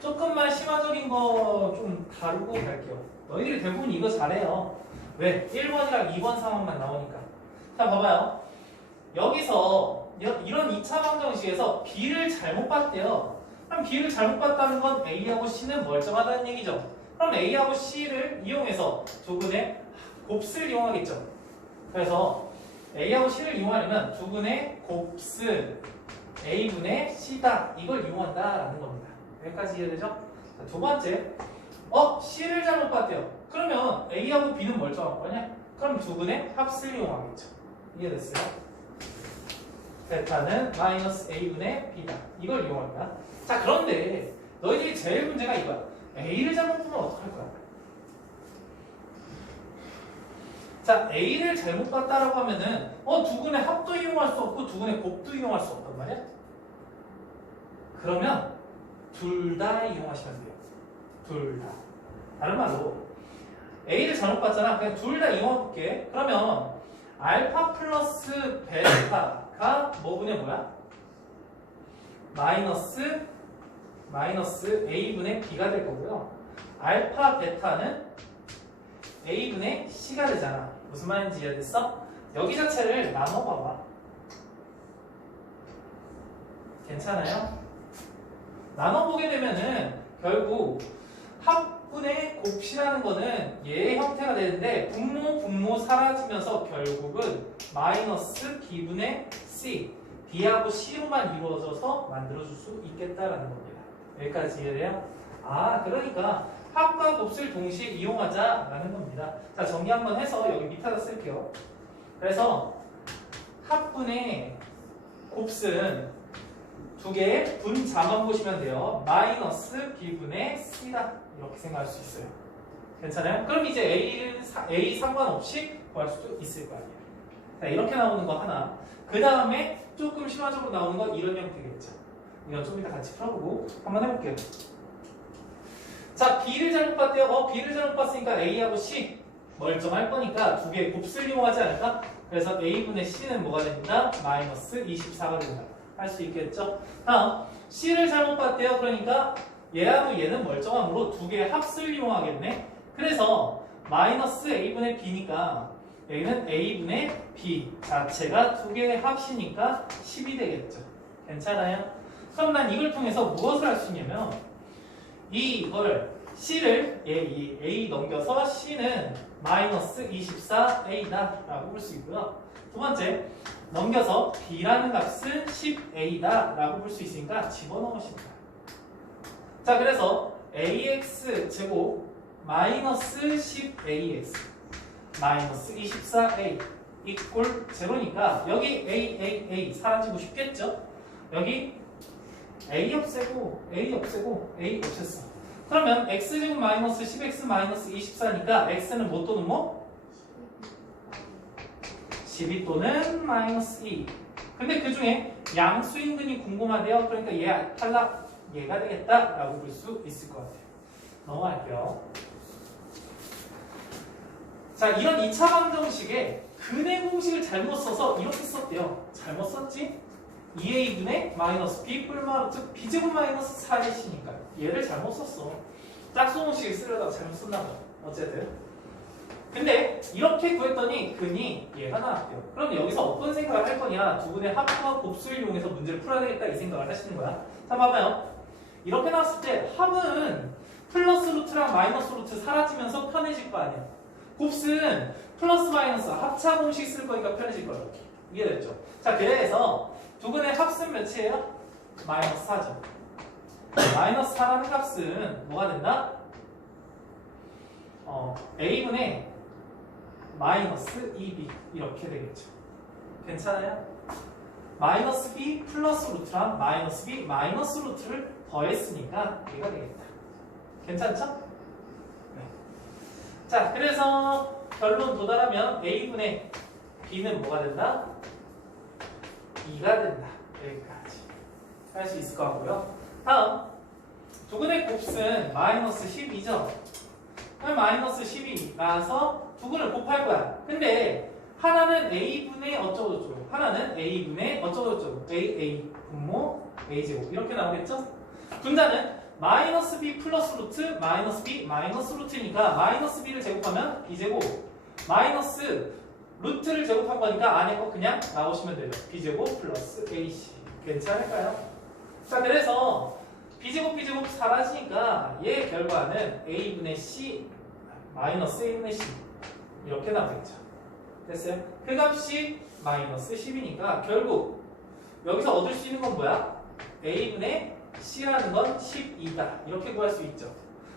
조금만 심화적인 거 좀 다루고 갈게요. 너희들이 대부분 이거 잘해요. 왜? 1번이랑 2번 상황만 나오니까. 자, 봐봐요. 여기서 이런 2차 방정식에서 B를 잘못 봤대요. 그럼 B를 잘못 봤다는 건 A하고 C는 멀쩡하다는 얘기죠. 그럼 A하고 C를 이용해서 두근의 곱슬 이용하겠죠. 그래서 A하고 C를 이용하려면 두근의 곱슬 A분의 C다 이걸 이용한다라는 겁니다. 여기까지 이해되죠? 자, 두 번째, C를 잘못 봤대요. 그러면 A하고 B는 멀쩡한 거냐? 그럼 두근의 합을 이용하겠죠. 이해됐어요? 베타는 마이너스 A분의 B다 이걸 이용한다. 자, 그런데 너희들이 제일 문제가 이거야. A를 잘못 보면 어떡할 거야? 자, A를 잘못 봤다라고 하면은 두근의 합도 이용할 수 없고 두근의 곱도 이용할 수 없단 말이야? 그러면 둘 다 이용하시면 돼요. 둘 다. 다른 말로 A를 잘못 봤잖아. 그냥 둘 다 이용해볼게. 그러면 알파 플러스 베타가 뭐분의 뭐야? 마이너스 A분의 B가 될 거고요. 알파 베타는 A분의 C가 되잖아. 무슨 말인지 이해됐어? 여기 자체를 나눠봐봐. 괜찮아요? 나눠보게 되면은 결국 합분의 곱이라는 거는 얘의 형태가 되는데 분모 사라지면서 결국은 마이너스 B분의 C B하고 C로만 이루어져서 만들어줄 수 있겠다라는 겁니다. 여기까지 이해돼요? 아, 그러니까 합과 곱수를 동시에 이용하자라는 겁니다. 자, 정리 한번 해서 여기 밑에다 쓸게요. 그래서 합분의 곱수는 두 개의 분자만 보시면 돼요. 마이너스 B분의 C다. 이렇게 생각할 수 있어요. 괜찮아요? 그럼 이제 A 상관없이 구할 수도 있을 거 아니에요. 자, 이렇게 나오는 거 하나. 그 다음에 조금 심화적으로 나오는 건 이런 형태겠죠. 이건 좀 이따 같이 풀어보고 한번 해볼게요. 자, B를 잘못 봤대요. B를 잘못 봤으니까 A하고 C 멀쩡할 거니까 두 개의 곱수를 이용하지 않을까? 그래서 A분의 C는 뭐가 된다? 마이너스 24가 된다. 할 수 있겠죠? 다음, C를 잘못 봤대요. 그러니까 얘하고 얘는 멀쩡함으로 두 개의 합수를 이용하겠네. 그래서 마이너스 A분의 B니까 여기는 A분의 B 자체가 두 개의 합이니까 10이 되겠죠. 괜찮아요? 그럼 난 이걸 통해서 무엇을 할 수 있냐면 이걸 C를 A 넘겨서 C는 마이너스 24A다 라고 볼 수 있고요. 두 번째, 넘겨서 B라는 값은 10A다 라고 볼 수 있으니까 집어넣으시면 돼요. 자, 그래서 AX 제곱 마이너스 10AX 마이너스 24A 이꼴 제로니까 여기 A 사라지고 싶겠죠? 여기 A 없애고 A 없앴어. 그러면 X제곱 마이너스 10X 마이너스 24니까 X는 뭐 또는 뭐? 12 또는 마이너스 2. 근데 그 중에 양수인근이 궁금하대요. 그러니까 얘 탈락, 얘가 되겠다라고 볼 수 있을 것 같아요. 넘어갈게요. 자, 이런 2차 방정식에 근의 공식을 잘못 써서 이렇게 썼대요. 잘못 썼지? 2a분의 마이너스 b 뿔마 즉 b제곱 마이너스 4ac니까 얘를 잘못 썼어. 짝수 공식을 쓰려다가 잘못 썼나 봐. 어쨌든. 근데 이렇게 구했더니 근이 얘가 나왔대요. 그럼 여기서 어떤 생각을 할 거냐? 두 분의 합과 곱수를 이용해서 문제를 풀어야 되겠다 이 생각을 하시는 거야. 자, 봐봐요. 이렇게 나왔을 때 합은 플러스 루트랑 마이너스 루트 사라지면서 편해질 거 아니야. 곱수는 플러스 마이너스 합차 공식 쓸 거니까 편해질 거야. 이해됐죠? 자, 그래서 두 분의 합은 몇이에요? 마이너스 4죠. 마이너스 4라는 값은 뭐가 된다? A분의 마이너스 2B 이렇게 되겠죠. 괜찮아요? 마이너스 B 플러스 루트랑 마이너스 B 마이너스 루트를 더했으니까 얘가 되겠다. 괜찮죠? 네. 자, 그래서 결론 도달하면 A분의 B는 뭐가 된다? 2가 된다. 여기까지 할 수 있을 것 같고요. 다음 두 근의 곱은 마이너스 12죠. 마이너스 10이 나와서 두 근을 곱할 거야. 근데 하나는 A분의 어쩌고저쩌고 하나는 A분의 어쩌고저쩌고 AA 분모 A제곱 이렇게 나오겠죠? 분자는 마이너스 B 플러스 루트 마이너스 B 마이너스 루트니까 마이너스 B를 제곱하면 B제곱 마이너스 루트를 제곱한 거니까 안에 거 그냥 나오시면 돼요. B제곱 플러스 AC 괜찮을까요? 자, 그래서 B제곱 사라지니까 얘 결과는 A분의 C 마이너스 A분의 C 이렇게 나오겠죠. 됐어요? 그 값이 마이너스 10이니까 결국 여기서 얻을 수 있는 건 뭐야? A분의 C라는 건 12다 이렇게 구할 수 있죠.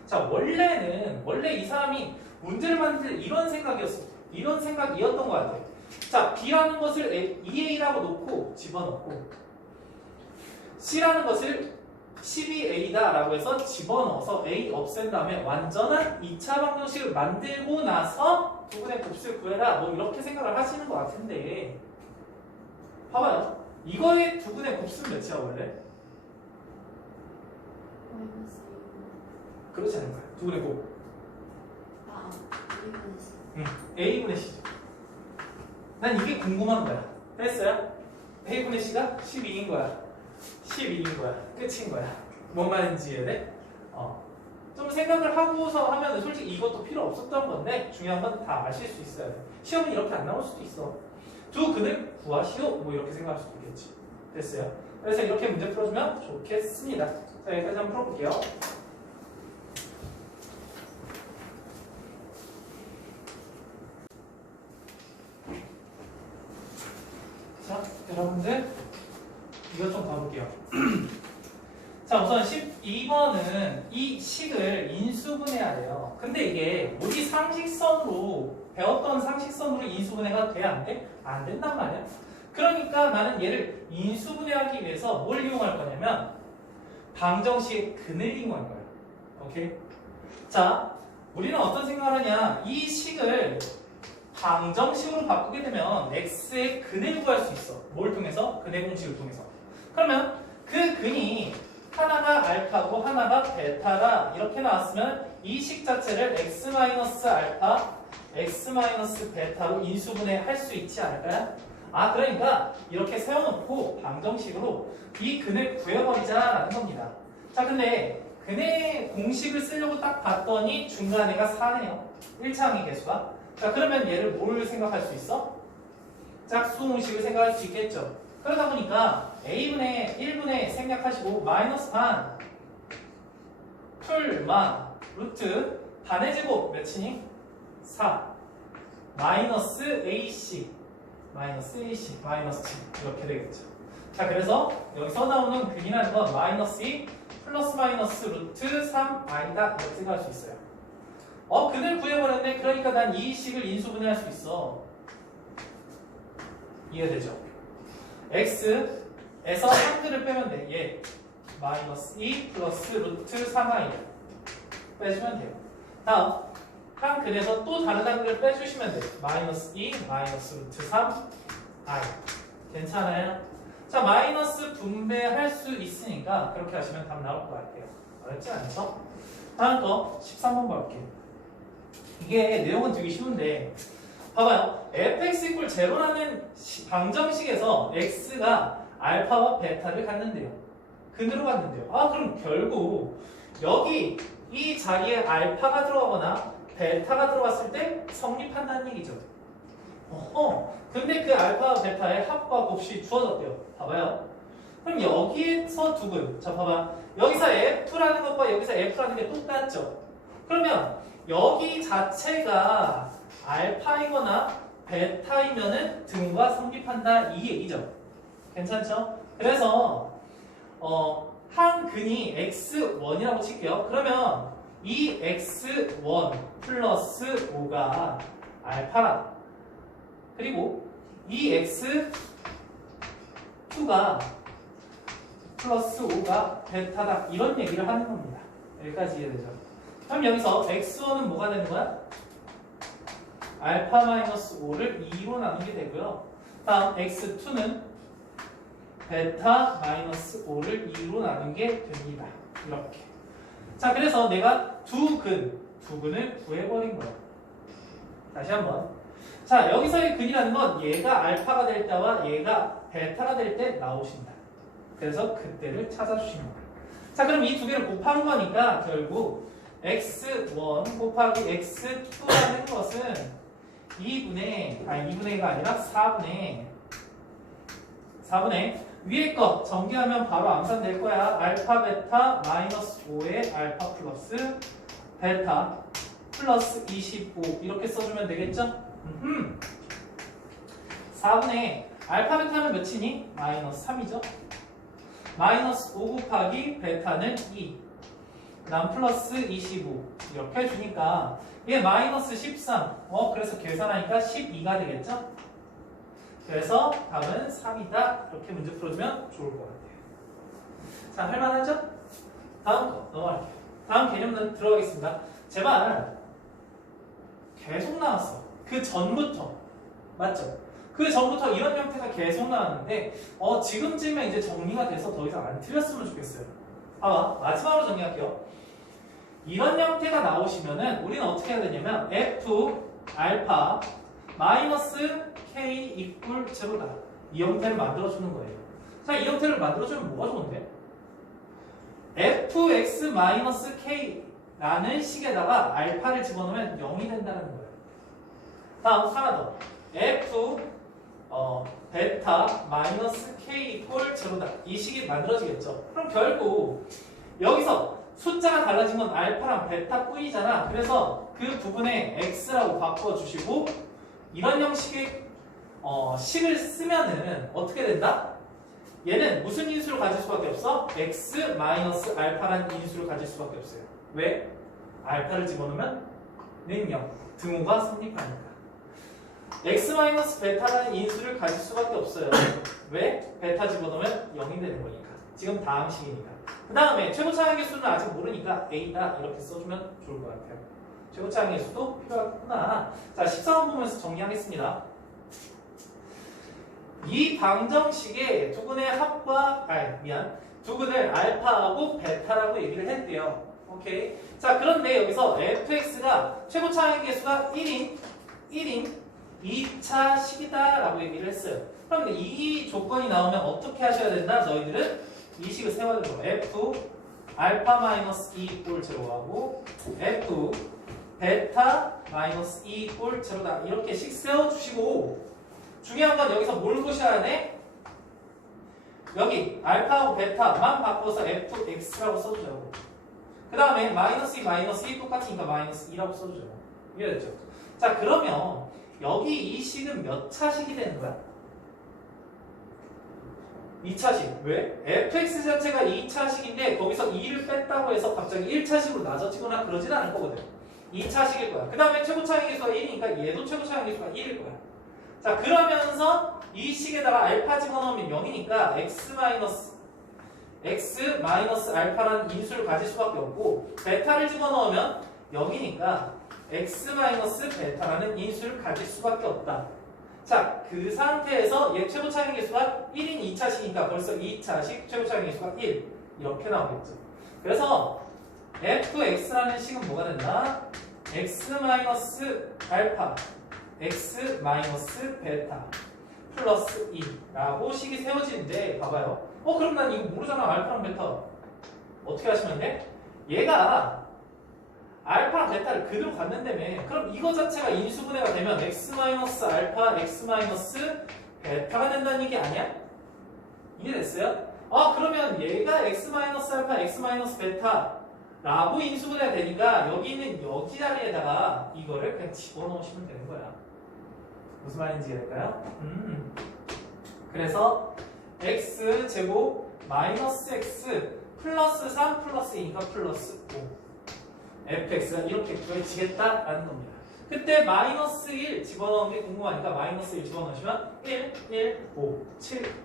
자, 원래 이 사람이 문제를 만들 때 이런 생각이었어. 이런 생각이었던 것 같아요. 자, B라는 것을 2A라고 놓고 집어넣고 C라는 것을 12A다 라고 해서 집어넣어서 A 없앤 다음에 완전한 2차 방정식을 만들고 나서 두 분의 곱수를 구해라 뭐 이렇게 생각을 하시는 것 같은데 봐봐요. 이거의 두 분의 곱수는 몇이야 원래? 마이너스 그렇지 않을까요? 두 분의 곱 A분의 C죠. 난 이게 궁금한 거야. 됐어요? A분의 C가 12인 거야. 12인 거야. 끝인 거야. 뭔 말인지 이해돼? 좀 생각을 하고서 하면 솔직히 이것도 필요 없었던 건데 중요한 건 다 아실 수 있어야 돼. 시험은 이렇게 안 나올 수도 있어. 두 근을 구하시오. 뭐 이렇게 생각할 수도 있겠지. 됐어요? 그래서 이렇게 문제 풀어주면 좋겠습니다. 자, 여기까지 한번 풀어볼게요. 자, 여러분들 이것 좀 가볼게요. 자, 우선 12번은 이 식을 인수분해해야 돼요. 근데 이게 우리 상식선으로 배웠던 상식선으로 인수분해가 돼? 안 돼? 안 된단 말이야. 그러니까 나는 얘를 인수분해하기 위해서 뭘 이용할 거냐면 방정식의 근을 이용할 거야. 오케이? 자, 우리는 어떤 생각을 하냐? 이 식을 방정식으로 바꾸게 되면 x의 근을 구할 수 있어. 뭘 통해서? 근의 공식을 통해서. 그러면 그 근이 하나가 알파고 하나가 베타라 이렇게 나왔으면 이 식 자체를 x-알파, x-베타로 인수분해할 수 있지 않을까요? 아, 그러니까 이렇게 세워놓고 방정식으로 이 근을 구해버리자라는 겁니다. 자, 근데 근의 공식을 쓰려고 딱 봤더니 중간에가 4네요. 1차항의 개수가. 자, 그러면 얘를 뭘 생각할 수 있어? 짝수 공식을 생각할 수 있겠죠. 그러다 보니까 a분의 1분의 생략하시고 마이너스 반 풀만 루트 반의 제곱 몇이니? 4 마이너스 ac 마이너스 7 이렇게 되겠죠. 자, 그래서 여기서 나오는 근이라는 건 마이너스 2 플러스 마이너스 루트 3i다 이렇게 생각할 수 있어요. 근을 구해버렸네. 그러니까 난 이 식을 인수분해할 수 있어. 이해되죠? x에서 한근을 빼면 돼. 얘 마이너스 2 플러스 루트 3i 빼주면 돼요. 다음 한 근에서 또 다른 한근을 빼주시면 돼. 마이너스 2 마이너스 루트 3i 괜찮아요? 자, 마이너스 분배할 수 있으니까 그렇게 하시면 답 나올 것 같아요. 어렵지 않죠? 다음 거 13번 볼게요. 이게 내용은 되게 쉬운데 봐봐요. fx 이퀄 0라는 방정식에서 x가 알파와 베타를 갖는데요. 근으로 갖는데요. 아, 그럼 결국 여기 이 자리에 알파가 들어가거나 베타가 들어갔을 때 성립한다는 얘기죠. 근데 그 알파와 베타의 합과 곱이 주어졌대요. 봐봐요. 그럼 여기에서 두 근. 자, 봐봐. 여기서 F라는 것과 여기서 F라는 게 똑같죠. 그러면 여기 자체가 알파이거나 베타이면은 등과 성립한다 이 얘기죠. 괜찮죠? 그래서 한 근이 x1이라고 칠게요. 그러면 이 x1 플러스 5가 알파라. 그리고 이 x2가 플러스 5가 베타다. 이런 얘기를 하는 겁니다. 여기까지 이해되죠? 그럼 여기서 x1은 뭐가 되는 거야? 알파 마이너스 5를 2로 나누게 되고요. 다음 x2는 베타 마이너스 5를 2로 나누게 됩니다. 이렇게. 자, 그래서 내가 두 근을 구해버린 거예요. 다시 한번. 자, 여기서의 근이라는 건 얘가 알파가 될 때와 얘가 베타가 될 때 나오신다. 그래서 그때를 찾아주시는 거예요. 자, 그럼 이 두 개를 곱한 거니까 결국 x1 곱하기 x2라는 것은 2분의 가 아니라 4분의 위에 거 전개하면 바로 암산될 거야. 알파 베타 마이너스 5의 알파 플러스 베타 플러스 25 이렇게 써주면 되겠죠? 4분의 알파 베타는 몇이니? 마이너스 3이죠? 마이너스 5 곱하기 베타는 2 그다음 플러스 25 이렇게 해주니까 얘 마이너스 13 그래서 계산하니까 12가 되겠죠? 그래서 답은 3이다 이렇게 문제 풀어주면 좋을 것 같아요. 자, 할만하죠? 다음 거 넘어갈게요. 다음 개념 들어가겠습니다. 제발 계속 나왔어. 그 전부터 맞죠? 그 전부터 이런 형태가 계속 나왔는데 지금쯤에 이제 정리가 돼서 더 이상 안 틀렸으면 좋겠어요. 봐봐, 마지막으로 정리할게요. 이런 형태가 나오시면은 우리는 어떻게 해야 되냐면 f 알파 마이너스 k 이퀄 제로다. 이 형태를 만들어주는 거예요. 자, 이 형태를 만들어주면 뭐가 좋은데? fx 마이너스 k라는 식에다가 알파를 집어넣으면 0이 된다는 거예요. 다음 하나 더. f 베타 마이너스 k 이퀄 제로다. 이 식이 만들어지겠죠. 그럼 결국 여기서 숫자가 달라진 건 알파랑 베타 뿐이잖아. 그래서 그 부분에 x라고 바꿔주시고 이런 형식의 식을 쓰면은 어떻게 된다? 얘는 무슨 인수를 가질 수밖에 없어? x 마이너스 알파라는 인수를 가질 수밖에 없어요. 왜? 알파를 집어넣으면 는 0. 등호가 성립하니까. x 마이너스 베타라는 인수를 가질 수밖에 없어요. 왜? 베타 집어넣으면 0이 되는 거니까. 지금 다음 식이니까. 그 다음에 최고차항의 수는 아직 모르니까 a다 이렇게 써주면 좋을 것 같아요. 최고차항의 수도 필요하구나. 자, 14번 보면서 정리하겠습니다. 이 방정식의 두근의 합과 두근을 알파하고 베타라고 얘기를 했대요. 오케이. 자, 그런데 여기서 fx가 최고차항의 개수가 1인 2차 식이다라고 얘기를 했어요. 그런데 이 조건이 나오면 어떻게 하셔야 된다? 너희들은 이 식을 세워야 되는 거예요. f 알파 마이너스 2 이꼴 제로하고 f 베타 마이너스 2 이꼴 제로다. 이렇게 식 세워주시고, 중요한 건 여기서 뭘 보셔야 돼? 여기 알파하고 베타만 바꿔서 fx라고 써주자고. 그 다음에 마이너스 2 마이너스 2 똑같으니까 마이너스 2라고 써주자고. 이해됐죠? 자, 그러면 여기 이 식은 몇 차식이 되는 거야? 2차식. 왜? fx 자체가 2차식인데 거기서 2를 뺐다고 해서 갑자기 1차식으로 낮아지거나 그러진 않을 거거든. 2차식일 거야. 그 다음에 최고차항의 개수가 1이니까 얘도 최고차항의 개수가 1일 거야. 자, 그러면서 이 식에다가 알파 집어넣으면 0이니까 x 마이너스 알파라는 인수를 가질 수밖에 없고, 베타를 집어넣으면 0이니까 x 마이너스 베타라는 인수를 가질 수밖에 없다. 자, 그 상태에서 얘 최고차항의 개수가 1인 2차식이니까 벌써 2차식 최고차항의 개수가 1 이렇게 나오겠죠. 그래서 fx라는 식은 뭐가 된다? x 마이너스 알파 x 마이너스 베타 플러스 2라고 식이 세워지는데, 봐봐요. 그럼 난 이거 모르잖아. 알파랑 베타. 어떻게 하시면 돼? 얘가 알파랑 베타를 그대로 갖는다며. 그럼 이거 자체가 인수분해가 되면 x 마이너스 알파 x 마이너스 베타가 된다는 얘기 아니야? 이해됐어요? 그러면 얘가 x 마이너스 알파 x 마이너스 베타라고 인수분해가 되니까 여기 있는 여기 자리에다가 이거를 그냥 집어넣으시면 되는 거야. 무슨 말인지 이해될까요? 그래서 x 제곱 마이너스 x 플러스 3 플러스 2니까 플러스 5 fx가 이렇게 구해지겠다라는 겁니다. 그때 마이너스 1 집어넣은 게 궁금하니까 마이너스 1 집어넣으시면 1, 1, 5, 7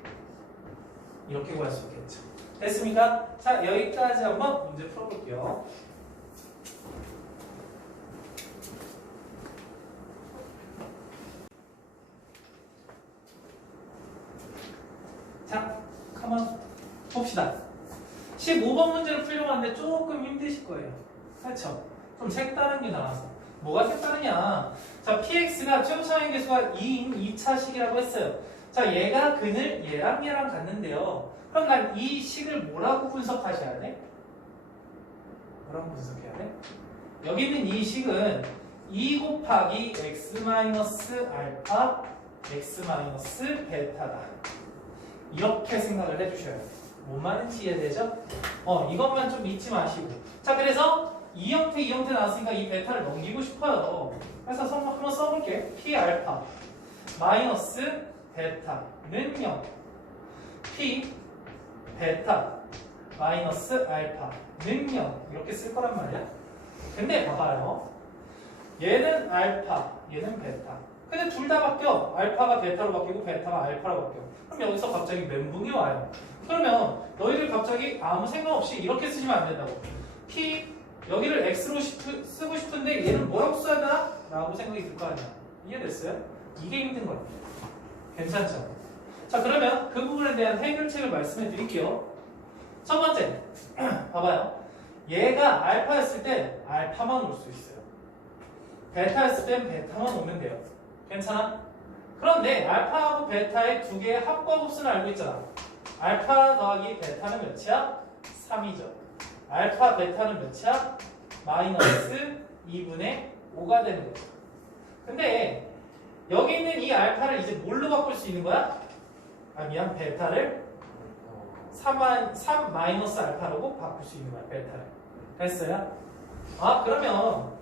이렇게 구할 수 있겠죠. 됐습니까? 자, 여기까지 한번 문제 풀어볼게요. 자, 한번 봅시다. 15번 문제를 풀려고 하는데 조금 힘드실 거예요. 그렇죠? 좀 색다른 게 나와서. 뭐가 색다르냐? 자, px가 최고차항의 개수가 2인 2차식이라고 했어요. 자, 얘가 근을 얘랑 갖는데요. 그럼 난 이 식을 뭐라고 분석하셔야 돼? 뭐라고 분석해야 돼? 여기 있는 이 식은 2 곱하기 x 마이너스 알파 x 마이너스 베타다. 이렇게 생각을 해주셔야 돼요. 뭔 말인지 이해되죠? 이것만 좀 잊지 마시고. 자, 그래서 이 형태 나왔으니까 이 베타를 넘기고 싶어요. 그래서 한번 써볼게. p 알파 마이너스 베타는 0 p 베타 마이너스 알파는 0 이렇게 쓸 거란 말이야. 근데 봐봐요. 얘는 알파, 얘는 베타. 근데 둘 다 바뀌어. 알파가 베타로 바뀌고 베타가 알파로 바뀌어. 그럼 여기서 갑자기 멘붕이 와요. 그러면 너희들 갑자기 아무 생각 없이 이렇게 쓰시면 안 된다고. p 여기를 x로 쓰고 싶은데 얘는 뭐라고 써야 되나? 라고 생각이 들 거 아니야. 이해됐어요? 이게 힘든 거야. 괜찮죠? 자, 그러면 그 부분에 대한 해결책을 말씀해 드릴게요. 첫 번째, 봐봐요. 얘가 알파였을 때 알파만 올 수 있어요. 베타였을 땐 베타만 오면 돼요. 괜찮아? 그런데 알파하고 베타의 두 개의 합과 곱수는 알고 있잖아. 알파 더하기 베타는 몇이야? 3이죠. 알파 베타는 몇이야? 마이너스 2분의 5가 되는 거죠. 근데 여기 있는 이 알파를 이제 뭘로 바꿀 수 있는 거야? 베타를 3 마이너스 알파로 바꿀 수 있는 거야. 베타를. 됐어요? 그러면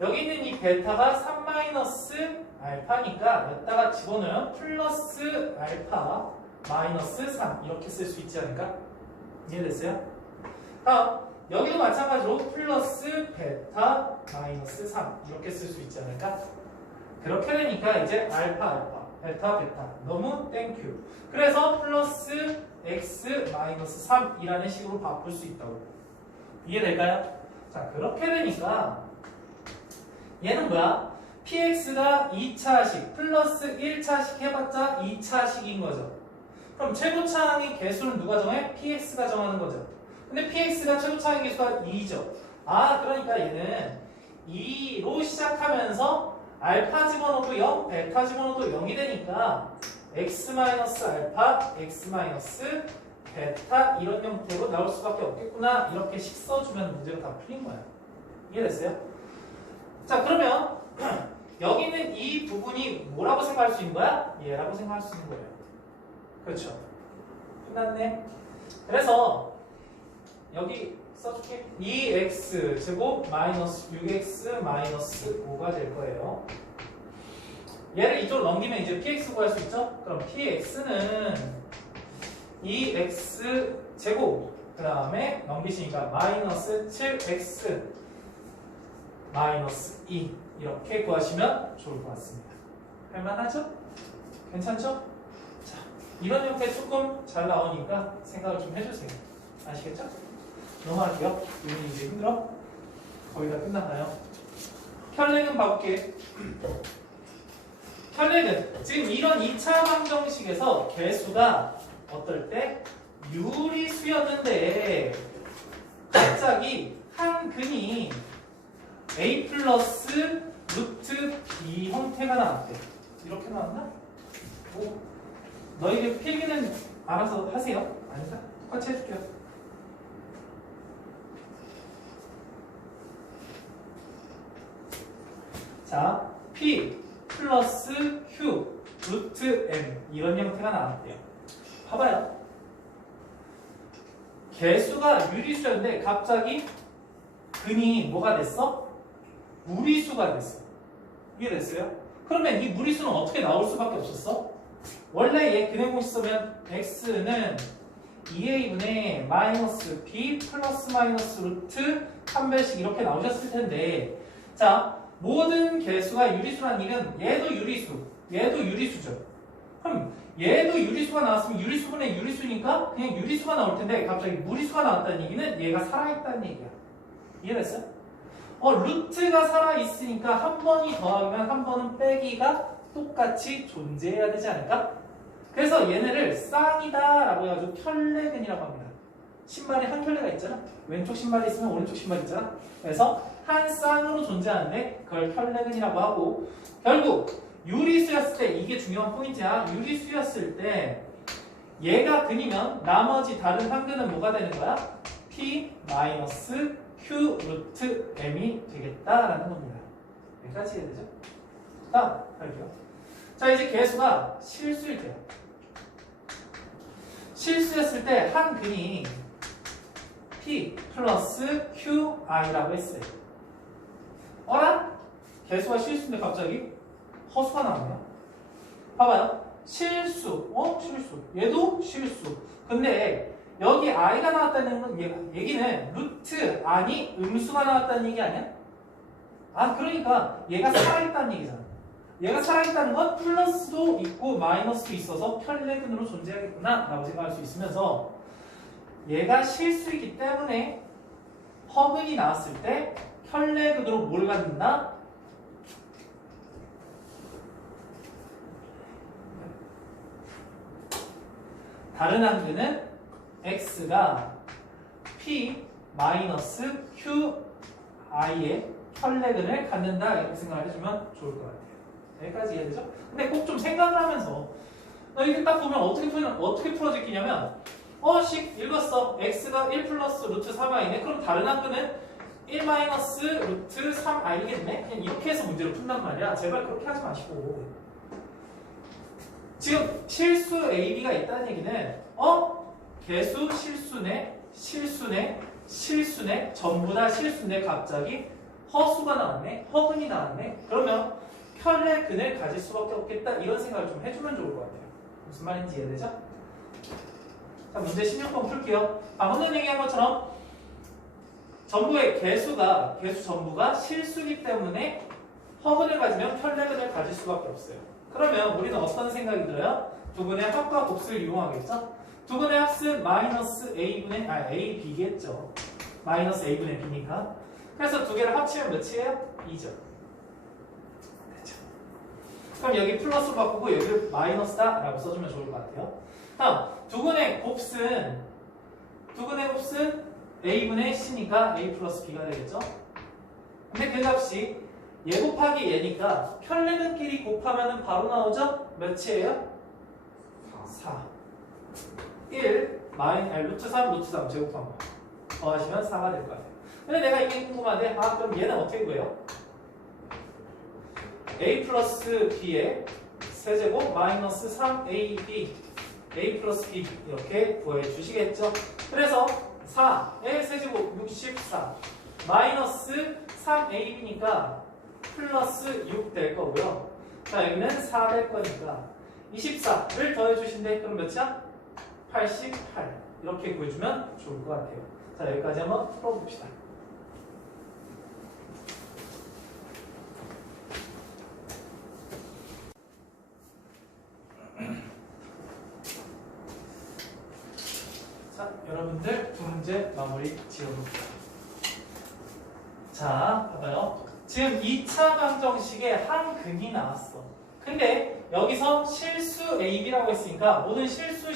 여기 있는 이 베타가 3 마이너스 알파니까 여기다가 집어넣으면 플러스 알파 마이너스 3 이렇게 쓸 수 있지 않을까? 이해됐어요? 다음 여기도 마찬가지로 플러스 베타 마이너스 3 이렇게 쓸 수 있지 않을까? 그렇게 되니까 이제 알파 베타 너무 땡큐. 그래서 플러스 x 마이너스 3이라는 식으로 바꿀 수 있다고. 이해될까요? 자 그렇게 되니까 얘는 뭐야? px가 2차식 플러스 1차식 해봤자 2차식인 거죠. 그럼 최고차항의 개수는 누가 정해? px가 정하는 거죠. 근데 px가 최고차항의 개수가 2죠. 아 그러니까 얘는 2로 시작하면서 알파 집어넣어도 0, 베타 집어넣어도 0이 되니까 x 마이너스 알파, x 마이너스 베타 이런 형태로 나올 수밖에 없겠구나. 이렇게 식 써주면 문제가 다 풀린 거야. 이해됐어요? 자 그러면 여기는 이 부분이 뭐라고 생각할 수 있는 거야? 얘라고 생각할 수 있는 거예요. 그렇죠? 끝났네. 그래서 여기 써줄게. 2x 제곱 마이너스 6x 마이너스 5가 될 거예요. 얘를 이쪽으로 넘기면 이제 px 구할 수 있죠? 그럼 px는 2x 제곱 그 다음에 넘기시니까 마이너스 7x 마이너스 2 이렇게 구하시면 좋을 것 같습니다. 할만하죠? 괜찮죠? 자, 이런 형태 조금 잘 나오니까 생각을 좀 해주세요. 아시겠죠? 넘어갈게요. 이분이 이제 힘들어? 거의 다 끝났나요? 혈렉은 봐볼게. 혈렉은 지금 이런 2차 방정식에서 개수가 어떨 때 유리수였는데 갑자기 한 근이 a 플러스 루트 b 형태가 나왔대. 이렇게 나왔나? 뭐 너희들 필기는 알아서 하세요. 아니다? 똑같이 해줄게요. 자, p 플러스 q 루트 m 이런 형태가 나왔대요. 봐봐요. 개수가 유리수였는데 갑자기 근이 뭐가 됐어? 무리수가 됐어. 이해됐어요? 그러면 이 무리수는 어떻게 나올 수밖에 없었어? 원래 얘 근의 공식 쓰면 x는 2a분의 마이너스 b 플러스 마이너스 루트 3배씩 이렇게 나오셨을 텐데 자 모든 개수가 유리수라는 얘기는 얘도 유리수, 얘도 유리수죠. 그럼 얘도 유리수가 나왔으면 유리수분의 유리수니까 그냥 유리수가 나올 텐데 갑자기 무리수가 나왔다는 얘기는 얘가 살아있다는 얘기야. 이해됐어요? 루트가 살아있으니까 한 번이 더하면 한 번은 빼기가 똑같이 존재해야 되지 않을까? 그래서 얘네를 쌍이다 라고 해가지고 켤레근이라고 합니다. 신발에 한 켤레가 있잖아. 왼쪽 신발이 있으면 오른쪽 신발이 있잖아. 그래서 한 쌍으로 존재하는데 그걸 켤레근이라고 하고 결국 유리수였을 때 이게 중요한 포인트야. 유리수였을 때 얘가 근이면 나머지 다른 한 근은 뭐가 되는 거야? p 마이너스 q 루트 m이 되겠다라는 겁니다. 여기까지 해야 되죠? 다음 할게요. 자 이제 개수가 실수일 때요. 실수였을 때 한 근이 p 플러스 qi라고 했어요. 어라? 개수가 실수인데 갑자기 허수가 나오네요. 봐봐요. 실수. 실수. 얘도 실수. 근데 여기 i가 나왔다는 건 얘기는 루트 아니 음수가 나왔다는 얘기 아니야? 아 그러니까 얘가 살아있다는 얘기잖아. 얘가 살아있다는 건 플러스도 있고 마이너스도 있어서 켤레근으로 존재하겠구나 라고 생각할 수 있으면서 얘가 실수이기 때문에 허근이 나왔을 때 켤레근으로 뭘 갖는다? 다른 한 근은 x가 p 마이너스 qi의 켤레근을 갖는다 이렇게 생각을 해주면 좋을 것 같아요. 여기까지 이해되죠? 근데 꼭 좀 생각을 하면서 이렇게 딱 보면 어떻게 풀어지냐면 씩 읽었어. x가 1 플러스 루트 3i네. 그럼 다른 한 근은 1 마이너스 루트 3i겠네. 그냥 이렇게 해서 문제를 푼단 말이야. 제발 그렇게 하지 마시고 지금 실수 AB가 있다는 얘기는 개수 실수네 전부 다 실수인데 갑자기 허수가 나왔네. 허근이 나왔네. 그러면 켤레근을 가질 수밖에 없겠다. 이런 생각을 좀 해주면 좋을 것 같아요. 무슨 말인지 이해되죠? 자, 문제 16번 풀게요. 방금 전 얘기한 것처럼 전부의 개수 전부가 실수기 때문에 허근을 가지면 편레근을 가질 수밖에 없어요. 그러면 우리는 어떤 생각이 들어요? 두근의 합과 곱수를 이용하겠죠? 두근의 합은 마이너스 A, B겠죠. 마이너스 A분의 B니까. 그래서 두 개를 합치면 몇이에요? 2죠. 됐죠. 그럼 여기 플러스 바꾸고 여기 마이너스다 라고 써주면 좋을 것 같아요. 다음, 두근의 곱은 A분의 C니까 A 플러스 B가 되겠죠. 근데 그 값이 얘 곱하기 얘니까 편레근끼리 곱하면 바로 나오죠? 몇이에요? 4. 1 루트 3 제곱한 거 더하시면 4가 될 거 같아요. 근데 내가 이게 궁금한데 그럼 얘는 어떻게 구해요? A 플러스 B의 세제곱 마이너스 3AB A 플러스 B 이렇게 구해주시겠죠? 그래서 4의 세제곱 64 마이너스 3AB니까 플러스 6 될 거고요. 자, 여기는 4 될 거니까 24를 더해주신대. 그럼 몇이야? 88 이렇게 구해주면 좋을 것 같아요. 자, 여기까지 한번 풀어봅시다. 자, 여러분들 두 문제 마무리 지어봅시다. 자, 봐봐요. 지금 2차 방정식에 한 근이 나왔어. 근데 여기서 실수 AB라고 했으니까 모든 실수죠.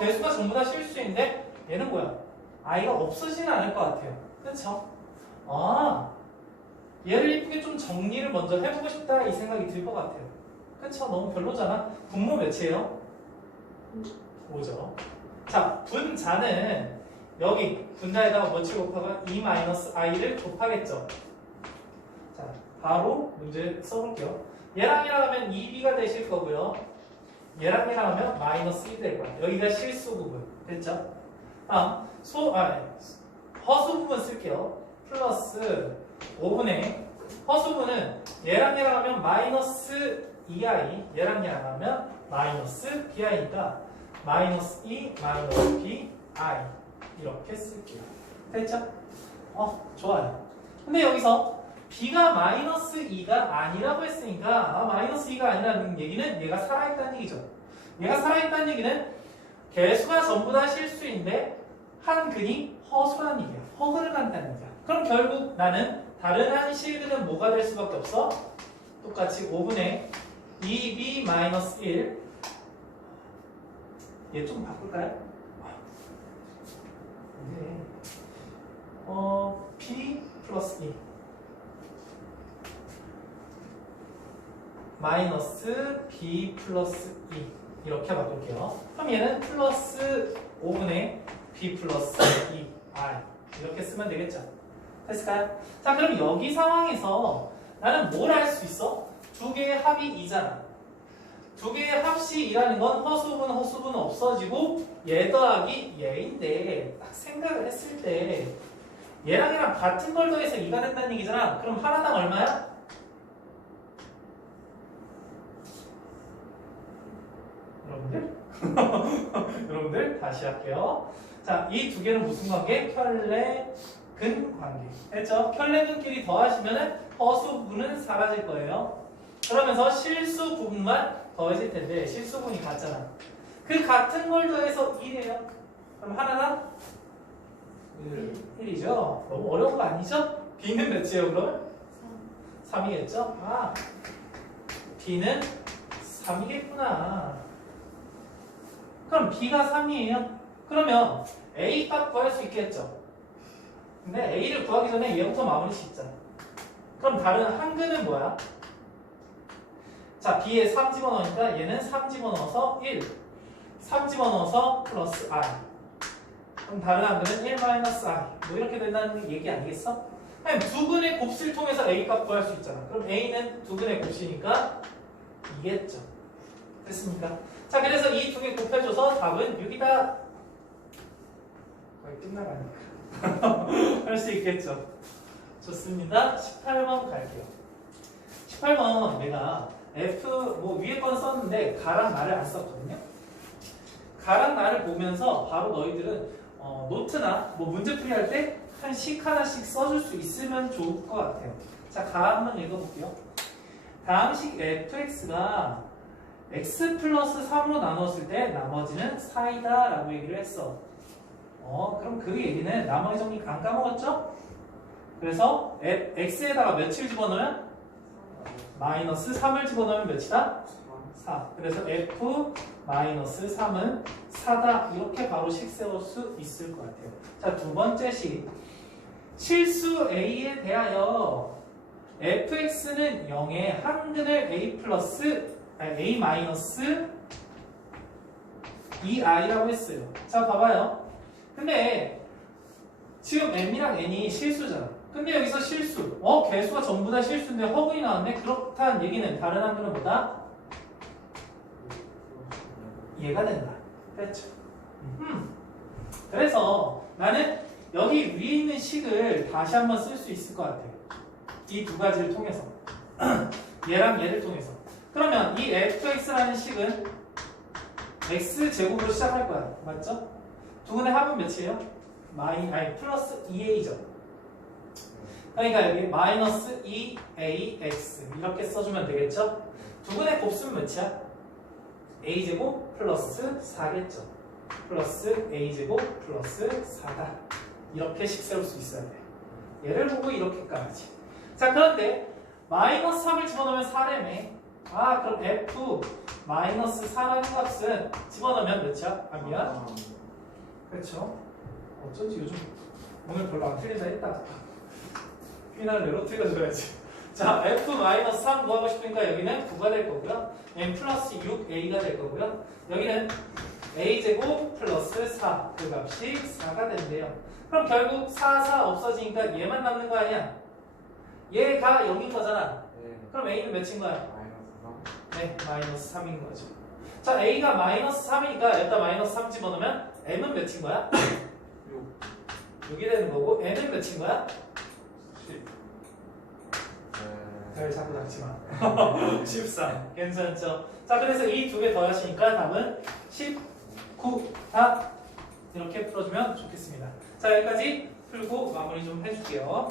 개수가 전부 다 실수인데 얘는 뭐야? I가 없어지진 않을 것 같아요. 그렇죠? 얘를 이쁘게 좀 정리를 먼저 해보고 싶다 이 생각이 들 것 같아요. 그렇죠? 너무 별로잖아. 분모 몇이에요? 5죠. 자, 분자는 여기 분자에다가 뭐를 곱하면 E-I를 곱하겠죠. 자, 바로 문제 써볼게요. 얘랑 하면 2B가 되실 거고요. 얘랑 하면 마이너스 1이 될 거야. 여기가 실수 부분. 됐죠? 허수 부분 쓸게요. 플러스 5분의 허수 부분은 얘랑 하면 마이너스 2i 얘랑 하면 마이너스 bi니까 마이너스 2 마이너스 bi 이렇게 쓸게요. 됐죠? 좋아요. 근데 여기서 b가 마이너스 2가 아니라고 했으니까 마이너스 2가 아니라는 얘기는 얘가 살아있다는 얘기죠. 얘가 살아있다는 얘기는 개수가 전부 다 실수인데 한 근이 허수라는 얘기야. 허근을 간다는 얘기야. 그럼 결국 나는 다른 한 실근은 뭐가 될 수밖에 없어? 똑같이 5분의 2b 마이너스 1 얘 좀 바꿀까요? 네. p 플러스 2 마이너스 b 플러스 2 이렇게 바꿀게요. 그럼 얘는 플러스 5분의 b 플러스 2i 이렇게 쓰면 되겠죠. 됐을까요? 자, 그럼 여기 상황에서 나는 뭘 할 수 있어? 두 개의 합이 2잖아. 두 개의 합이 2라는 건 허수분 없어지고 얘 더하기 얘인데 딱 생각을 했을 때 얘랑 같은 걸 더해서 2가 된다는 얘기잖아. 그럼 하나당 얼마야? 여러분들 다시 할게요. 자, 이 두 개는 무슨 관계? 혈내근 관계. 됐죠? 혈내근끼리 더하시면은 허수 부분은 사라질 거예요. 그러면서 실수 부분만 더해질 텐데 실수 부분이 같잖아. 그 같은 걸 더해서 1이에요. 그럼 하나는 1이죠. 너무 어려운 거 아니죠? B는 몇이에요 그럼? 3이겠죠? B는 3이겠구나. 그럼 B가 3이에요. 그러면 A 값 구할 수 있겠죠. 근데 A를 구하기 전에 얘부터 마무리 짓자. 그럼 다른 한 근은 뭐야? 자, B에 3 집어넣으니까 얘는 3 집어넣어서 1 3 집어넣어서 플러스 I. 그럼 다른 한 근은 1 마이너스 I 뭐 이렇게 된다는 얘기 아니겠어? 아니, 두 근의 곱수를 통해서 A 값 구할 수 있잖아. 그럼 A는 두 근의 곱수니까 2겠죠. 됐습니까? 자, 그래서 이 두 개 곱해줘서 답은 6이다. 거의 끝나가니까 할 수 있겠죠. 좋습니다. 18번 갈게요. 18번 내가 F 뭐 위에 건 썼는데 가랑 말을 안 썼거든요. 가랑 나를 보면서 바로 너희들은 노트나 뭐 문제풀이 할 때 한 식 하나씩 써줄 수 있으면 좋을 것 같아요. 자, 가 한번 읽어볼게요. 다음 식 fx가 x 플러스 3으로 나눴을 때 나머지는 4이다 라고 얘기를 했어. 그럼 그 얘기는 나머지 정리 안 까먹었죠? 그래서 x에다가 몇을 집어넣으면 마이너스 3을 집어넣으면 몇이다? 4. 그래서 f 마이너스 3은 4다. 이렇게 바로 식 세울 수 있을 것 같아요. 자, 두 번째 식. 실수 a에 대하여 fx는 0의 한근을 a 마이너스 2i라고 했어요. 자, 봐봐요. 근데 지금 m이랑 n이 실수잖아. 근데 여기서 실수. 개수가 전부 다 실수인데 허근이 나왔네. 그렇다는 얘기는 다른 한글은 뭐다? 이해가 된다. 됐죠? 그래서 나는 여기 위에 있는 식을 다시 한번 쓸 수 있을 것 같아요. 이 두 가지를 통해서. 얘랑 얘를 통해서. 그러면 이 fx라는 식은 x제곱으로 시작할 거야. 맞죠? 두 분의 합은 몇이에요? 플러스 2a죠. 그러니까 여기 마이너스 2ax 이렇게 써주면 되겠죠? 두 분의 곱수는 몇이야? a제곱 플러스 4겠죠. 플러스 a제곱 플러스 4다. 이렇게 식 세울 수 있어야 돼. 얘를 보고 이렇게까지. 자, 그런데 마이너스 3을 집어넣으면 4래매. 그럼 f 마이너스 4라는 값은 집어넣으면 몇이야? 미안. 그렇죠? 어쩐지 요즘 오늘 별로 안 틀린다 했다. 피날레로 틀려줘야지. 자, f 마이너스 3 구하고 싶으니까 여기는 9가 될 거고요. n 플러스 6a가 될 거고요. 여기는 a제곱 플러스 4. 그 값이 4가 된대요. 그럼 결국 4, 4 없어지니까 얘만 남는 거 아니야? 얘가 0인 거잖아. 그럼 a는 몇인 거야? 네, 마이너스 3인 거죠. 자, a가 마이너스 3이니까 여기다 마이너스 3 집어넣으면 m은 몇인 거야? 6이 되는 거고 n은 몇인 거야? 10. 별 자꾸 닥치 마. 14. 괜찮죠? 자, 그래서 이 두 개 더하시니까 답은 19다. 이렇게 풀어주면 좋겠습니다. 자, 여기까지 풀고 마무리 좀 해줄게요.